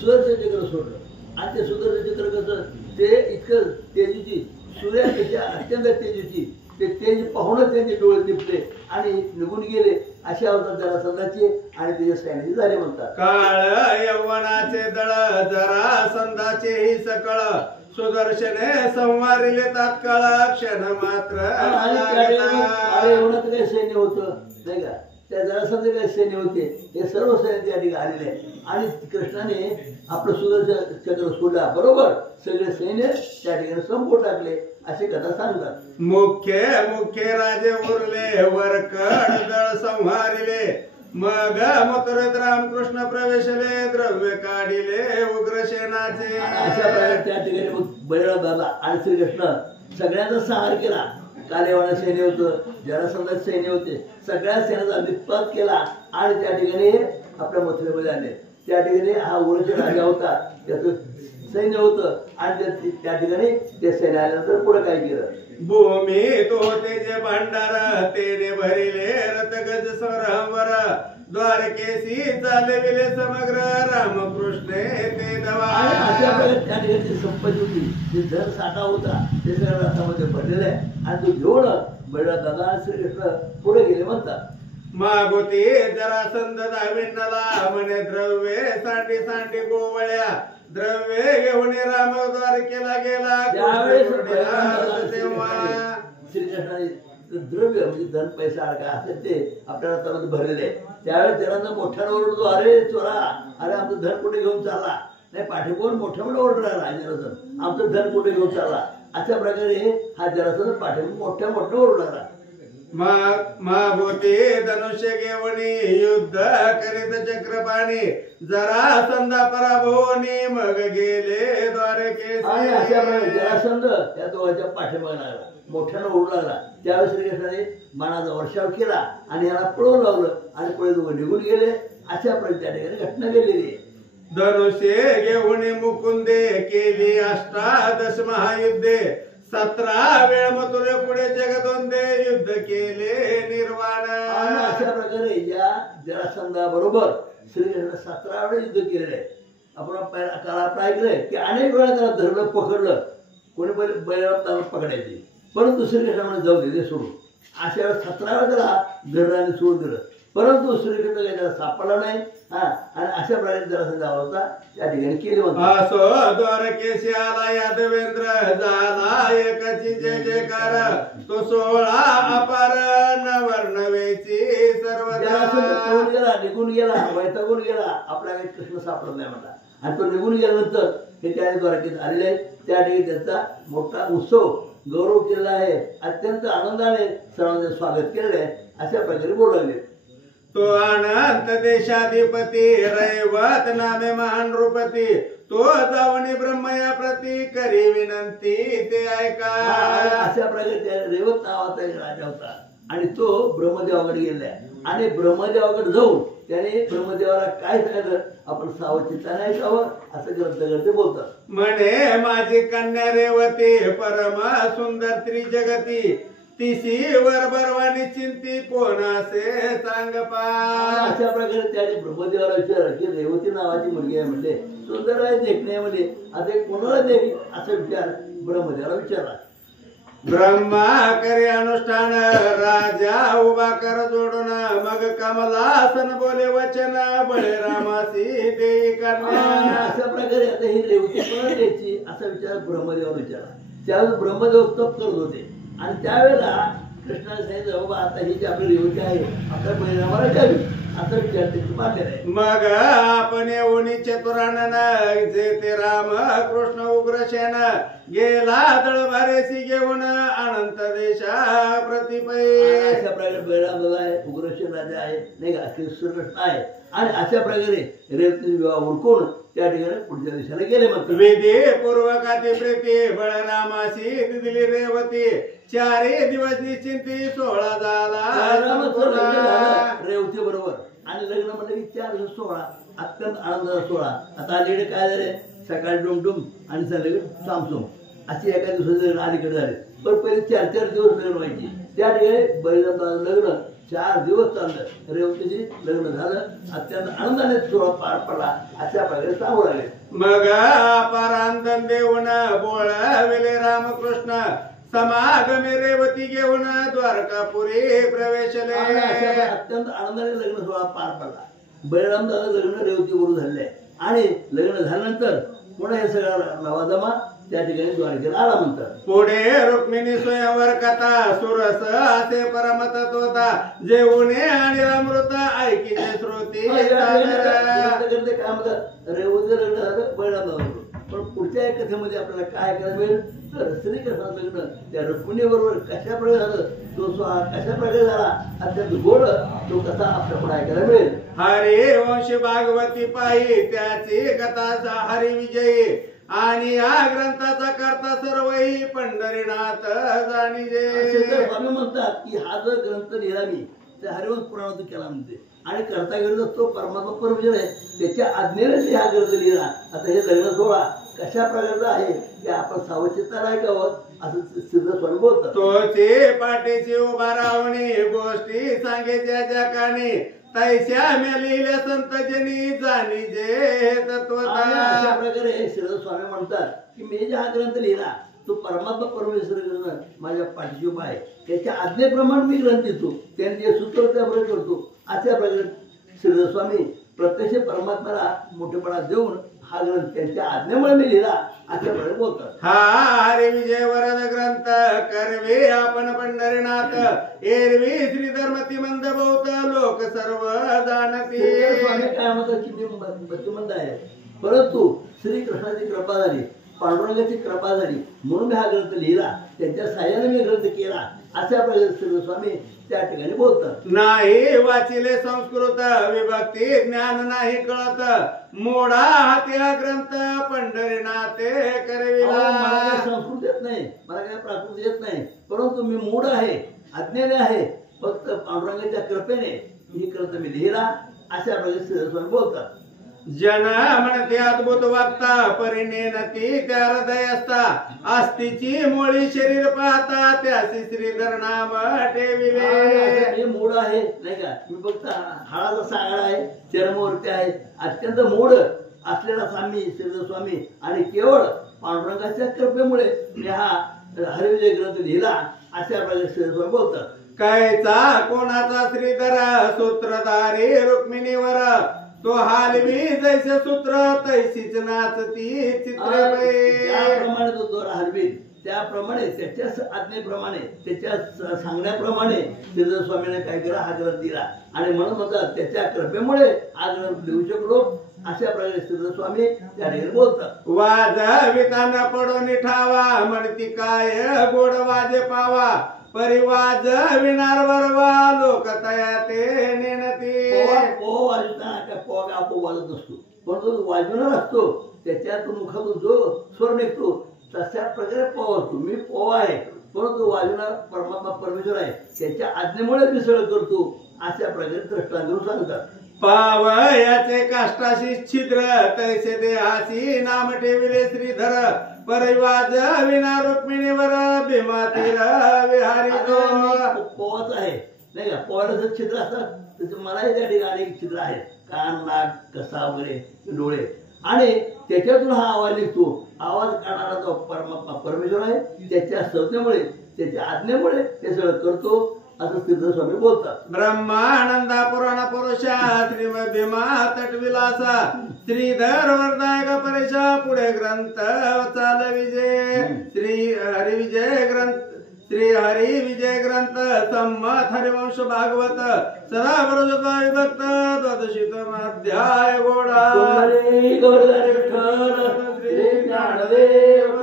सुदर्शन चक्र सोडलं आणि ते सुदर्शन चक्र कसं ते इतकं तेजीची सूर्यापेक्षा अत्यंत तेजीची ते तेज पाहूनच त्यांचे डोळे दिपले आणि निघून गेले अशी अवस्था जरासंधाची आणि त्याच्या सैन्याची झाले म्हणतात काळ यौवनाचे दळ जरासंधाचे ही सकळ सुदर्शने संवारिले तात्काळ क्षण मात्र एवढं काही सैन्य होतं नाही का त्या जरासंध काही सैन्य होते हे सर्व सैन्य त्या ठिकाणी आलेले आहे आणि कृष्णाने आपलं सुदर्शन चक्र सोडला बरोबर सगळे सैन्य त्या ठिकाणी संपून टाकले अशी कथा सांगतात मुख्य राजे उरले वरकड दळ संहारिले मग मथुरेत रामकृष्ण प्रवेशले द्रव्य काढिले उग्रसेनाचे अशा प्रकारे त्या ठिकाणी मग बैराम दादा आणि श्रीकृष्ण सगळ्यांचा संहार केला कालेवाडा सैन्य होतं जरासंधाचे सैन्य होते सगळ्या सैन्याचा निपात केला आणि त्या ठिकाणी आपल्या मथुरेमध्ये आले त्या ठिकाणी हा उग्रसेन राजा होता त्याचं सैन्य होतं आणि त्या ठिकाणी ते सैन्य आल्यानंतर पुढे काय केलं भूमी तो होते जे भांडार तेने भरिले रथगज संरहवर द्वारकेशी चालविले समग्र रामकृष्णे ते दवा अशा प्रकारे त्या ठिकाणी संपत्ती होती जे धन साठा होता ते सगळं रथामध्ये भरलेलं आहे आणि तो घेऊन बैराम दादा आणि श्रीकृष्ण पुढे गेले म्हणतात मागोती जरासंध दाविन्नला म्हणे द्रव्ये सांडी सांडी गोवळ्या द्रव्ये घेऊन राम द्वारकेला गेला तेव्हा श्रीकृष्णाने द्रव्य म्हणजे धन पैसा अडका असेल ते आपल्या रथामध्ये भरलेले त्यावेळेस जरांना मोठ्यानं ओरडतो अरे चोरा अरे आमचं धन कुठे घेऊन चालला नाही पाठीकोण मोठ्या मोठ्या ओरड राहिला जरासंध आमचं धन कुठे घेऊन चालला अशा प्रकारे हा जरासंध पाठीकोण मोठ्या मोठ्या ओरड राहिला मागोती धनुष्य घेवणी युद्ध करीत चक्रपाणी जरासंधा पराभवनी मग गेले द्वारकेशी आणि अशा प्रकारे जरासंध या दोघांच्या पाठीमागे लागला मोठ्यानं ओढू लागला त्यावेळेस श्रीकृष्णाने बाणाचा वर्षाव केला आणि याला पळवून लावलं आणि पुढे दोघं निघून गेले अशा प्रकारे त्या ठिकाणी घटना घडलेली धनुष्य घेऊन मुकुंदे केली अष्टादश महायुद्धे 17 वेळ मथुरे पुढे जगदोंदे युद्ध केले निर्वाण अशा प्रकारे या जरासंधाबरोबर श्रीकृष्ण 17 वेळा युद्ध केलेलं आहे आपण काल आपण ऐकलंय की अनेक वेळा त्याला धरलं पकडलं कोणी बैराम त्याला पकडायचे परंतु श्रीकृष्णाने जाऊ दे ते सोडून अशा वेळेस 17 वेळा त्याला धरलं आणि सोडून दिलं परंतु श्रीकृष्ण काही त्याला सापडला नाही आणि अशा प्रकारे जरासंधा अवस्था त्या ठिकाणी केली असो द्वारकेशी आला यादवेंद्र झाला एकाची जय जयकार तो 16 अपार नवर्णवेची सर्व गेला निघून गेला वैतागून गेला आपल्या काही कृष्ण सापडत नाही म्हणला आणि तो निघून गेल्यानंतर हे त्या द्वारकेत आलेले आहेत त्या ठिकाणी त्यांचा मोठा उत्सव गौरव केलेला आहे अत्यंत आनंदाने सर्वांचे स्वागत केलेले आहे अशा प्रकारे बोलू लागले तो अनंत देशाधिपती रैवत नामे महान नृपती तो जावणी ब्रह्मया प्रती करी विनंती ते ऐका. अशा प्रकारे त्या रेवत नावाचा एक राजा होता आणि तो ब्रह्मदेवाकडे गेलाय आणि ब्रह्मदेवाकडे जाऊन त्याने ब्रह्मदेवाला काय सांगितलं, आपण सावचित्ताने ऐकावं असं ग्रंथकर्ते बोलतात. म्हणे माझी कन्या रेवती परम सुंदर त्रिजगती तिशी वर बरवानी चिंती कोण असे सांग पा. अशा प्रकारे त्याने ब्रह्मदेवाला विचारलं की रेवती नावाची मुलगी आहे म्हणले, सुंदर आहे देखणे म्हणले, आता कोणाला देवी असा विचार ब्रह्मदेवाला विचारला. ब्रह्मा करे अनुष्ठान राजा उभा कर जोडून मग कमलासन बोले वचन बळीरामासी देई कन्या. अशा प्रकारे आता ही रेवती कोणाला द्यायची असा विचार ब्रह्मदेवाला विचारला. त्यावेळेस ब्रह्मदेव तप करत होते आणि त्यावेळेला कृष्णाने सांगितलं बाबा आता ही जी आपली रेवती आहे आपल्या बळीरामाला द्यावी असं विचार त्यांची मांडलेला आहे. मग आपण येऊन चतुरानन जे ते राम कृष्ण उग्रसेन गेला दळभारेसी घेऊन अनंत देशा प्रतिपै. अशा प्रकारे बळीराम दादा आहे, उग्रसेन राजा आहे नाही का, श्रीकृष्ण आहे आणि अशा प्रकारे रेवती विवाह उरकून त्या ठिकाणी पुढच्या दिशेला गेले. मग विधी पूर्वकाती प्रीती बळरामासी दिली रेवती चारी दिवस निश्चिंती 16 झाला रेवती बरोबर आणि लग्न म्हटलं की 4 दिवस 16 अत्यंत आनंदाचा 16. आता अलीकडे काय झाले, सकाळी डुमडुम आणि संध्याकाळी सामसूम अशी एका दिवसाचे अलीकडे झाले. पण पहिले 4-4 दिवस लग्न व्हायची. त्या ठिकाणी बळीराम लग्न 4 दिवस चाललं, रेवतीची लग्न झालं, अत्यंत आनंदाने 16 पार पडला अशा प्रकारे सांगू लागले. मग परांतन देऊन बोळविले रामकृष्ण समागमे रेवती घेऊन द्वारकापुरी प्रवेशले. अत्यंत आनंदाने लग्न 16 पार पडला. बळीराम दादा लग्न रेवती बरोबर झाले आहे आणि लग्न झाल्यानंतर पुन्हा हे सगळा नवाजमा त्या ठिकाणी द्वारकेला आला म्हणतात. पुढे रुक्मिणी स्वयंवर कथा सुरस असे परमतत्व होता जेवणे आणि अमृत ऐकिले श्रोती. काय म्हणतात, रेवती लग्न झालं बळीराम दादा. पण पुढच्या कथेमध्ये आपल्याला काय करायला मिळेल तर श्रीकृष्णाचं लग्न त्या रुक्मिणी बरोबर कशा प्रकारे झालं, तो कशा प्रकारे झाला अत्यंत गोड तो कथा आपल्याला ऐकायला मिळेल. हरी वंश भागवती पायी त्याची कथा हरी विजयी आणि या ग्रंथाचा करता सर्वही पंढरीनाथ जाणीजे. स्वामी म्हणतात की हा जो ग्रंथ लिहिला मी त्या हरिवंश पुराणातून केला म्हणते आणि करता घेऊन तो परमात्मा परमेश्वर आहे त्याच्या आज्ञेने हा ग्रंथ लिहिला. आता हे लग्न 16 कशा प्रकारचा आहे की आपण सावचित्ताला ऐकावं असं सिद्ध स्वामी बोलतात. तोचे पाठीशी उभा राहणे गोष्टी सांगे ज्या कानी तैश्या लिहिल्या संतजनी जाणी जे तत्व. अशा प्रकारे श्रीधर स्वामी म्हणतात की मी जे हा ग्रंथ लिहिला तो परमात्मा परमेश्वर माझ्या पाठीशी उभा आहे, त्याच्या आज्ञेप्रमाणे मी ग्रंथ लिहितो, त्यांनी जे सूत्र त्याप्रमाणे करतो. अशा प्रकारे श्रीधर स्वामी प्रत्यक्ष परमात्म्याला मोठेपणा देऊन हा ग्रंथ त्यांच्या आज्ञेमुळे मी लिहिला अशा प्रकारे बोलतात. हा हरी विजय वरद ग्रंथ करवे आपण पंढरीनाथ एरवी श्री धर्मती मंद बहुत लोक सर्व जाणती. स्वामी काय म्हणतात की मी मतिमंद आहे, परंतु श्रीकृष्णाची कृपा झाली, पांडुरंगाची कृपा झाली म्हणून मी हा ग्रंथ लिहिला, त्यांच्या साह्याने मी ग्रंथ केला अशा प्रकारे श्री स्वामी त्या ठिकाणी बोलतात. नाही वाचिले संस्कृत विभक्ती ज्ञान नाही कळत मोडा हात्या ग्रंथ पंढरीनाथे करविला. मला संस्कृत येत नाही, मला काय प्राकृत येत नाही, परंतु मी मूढ आहे, अज्ञानी आहे, फक्त पांडुरंगाच्या कृपेने ही ग्रंथ मी लिहिला अशा प्रकारे श्री स्वामी बोलतात. जन म्हणते अद्भुत वागता परिणेनती त्या हृदय असता अस्तीची मोळी शरीर पाहता त्यासी श्रीधर नाम ठेविले. हे मूड आहे नाही का, मी फक्त हाडाचा सागड आहे, चर्मवरती आहे, अत्यंत मूड असलेला स्वामी श्रीधर स्वामी आणि केवळ पांडुरंगाच्या कृपेमुळे मी हा हरिविजय ग्रंथ लिहिला अशा प्रकारे श्रीधर स्वामी बोलतात. कायचा कोणाचा श्रीधर सूत्रधारी रुक्मिणीवर तो हालवी जैसे सूत्र तैसीच नाचती चित्रपै. त्याप्रमाणे तो दोरा हलवी त्याप्रमाणे त्याच्या आज्ञेप्रमाणे त्याच्या सांगण्याप्रमाणे श्रीधर स्वामीने काय केला हा ग्रंथ दिला आणि म्हणून म्हणतात त्याच्या कृपेमुळे हा ग्रंथ लिहू शकलो अशा प्रकारे श्रीधर स्वामी त्या ठिकाणी बोलतात. वाज विताना पडून ठावा म्हणती काय गोड वाजे पावा परिवाज विणार वरवा लोक तया ते नेनती. पोहा वाजवताना काय पोहा आपण वाजत असतो, पण तो वाजवणार असतो त्याच्यात मुखातून जो स्वर निघतो तशा प्रकारे पोवा असतो. मी पोवा आहे, परंतु वाजवणारा परमात्मा परमेश्वर आहे, त्याच्या आज्ञेमुळे मी सगळं करतो, अशा प्रकारे दृष्टांत सांगतात. पावयाचे काष्टाशी छिद्र तैसे देहासी नाम ठेविले श्रीधर परिवाज विना रुक्मिणीवर भीमातीर विहारी जो. पोवाच आहे नाही का, पोवाला जर छिद्र असतात तसं मलाही त्या ठिकाणी अनेक छिद्र आहेत, कान नाक कसा वगैरे डोळे, आणि त्याच्यातून हा आवाज निघतो. आवाज काढणारा जो परमात्मा परमेश्वर आहे, त्याच्या संज्ञेमुळे त्याच्या आज्ञेमुळे ते सगळं करतो असं सिद्ध स्वामी बोलतात. ब्रह्मानंदा पुराण पुरुषा श्रीम भीमा तटविलासा श्रीधर वरदायक परेशा पुढे ग्रंथ चाल विजय श्री हरी विजय ग्रंथ श्री हरी विजय ग्रंथ सम्मत हरिवंश भागवत सदा बरोजता विभक्त द्वादशीतम अध्याय गोडा. श्री ज्ञानदेव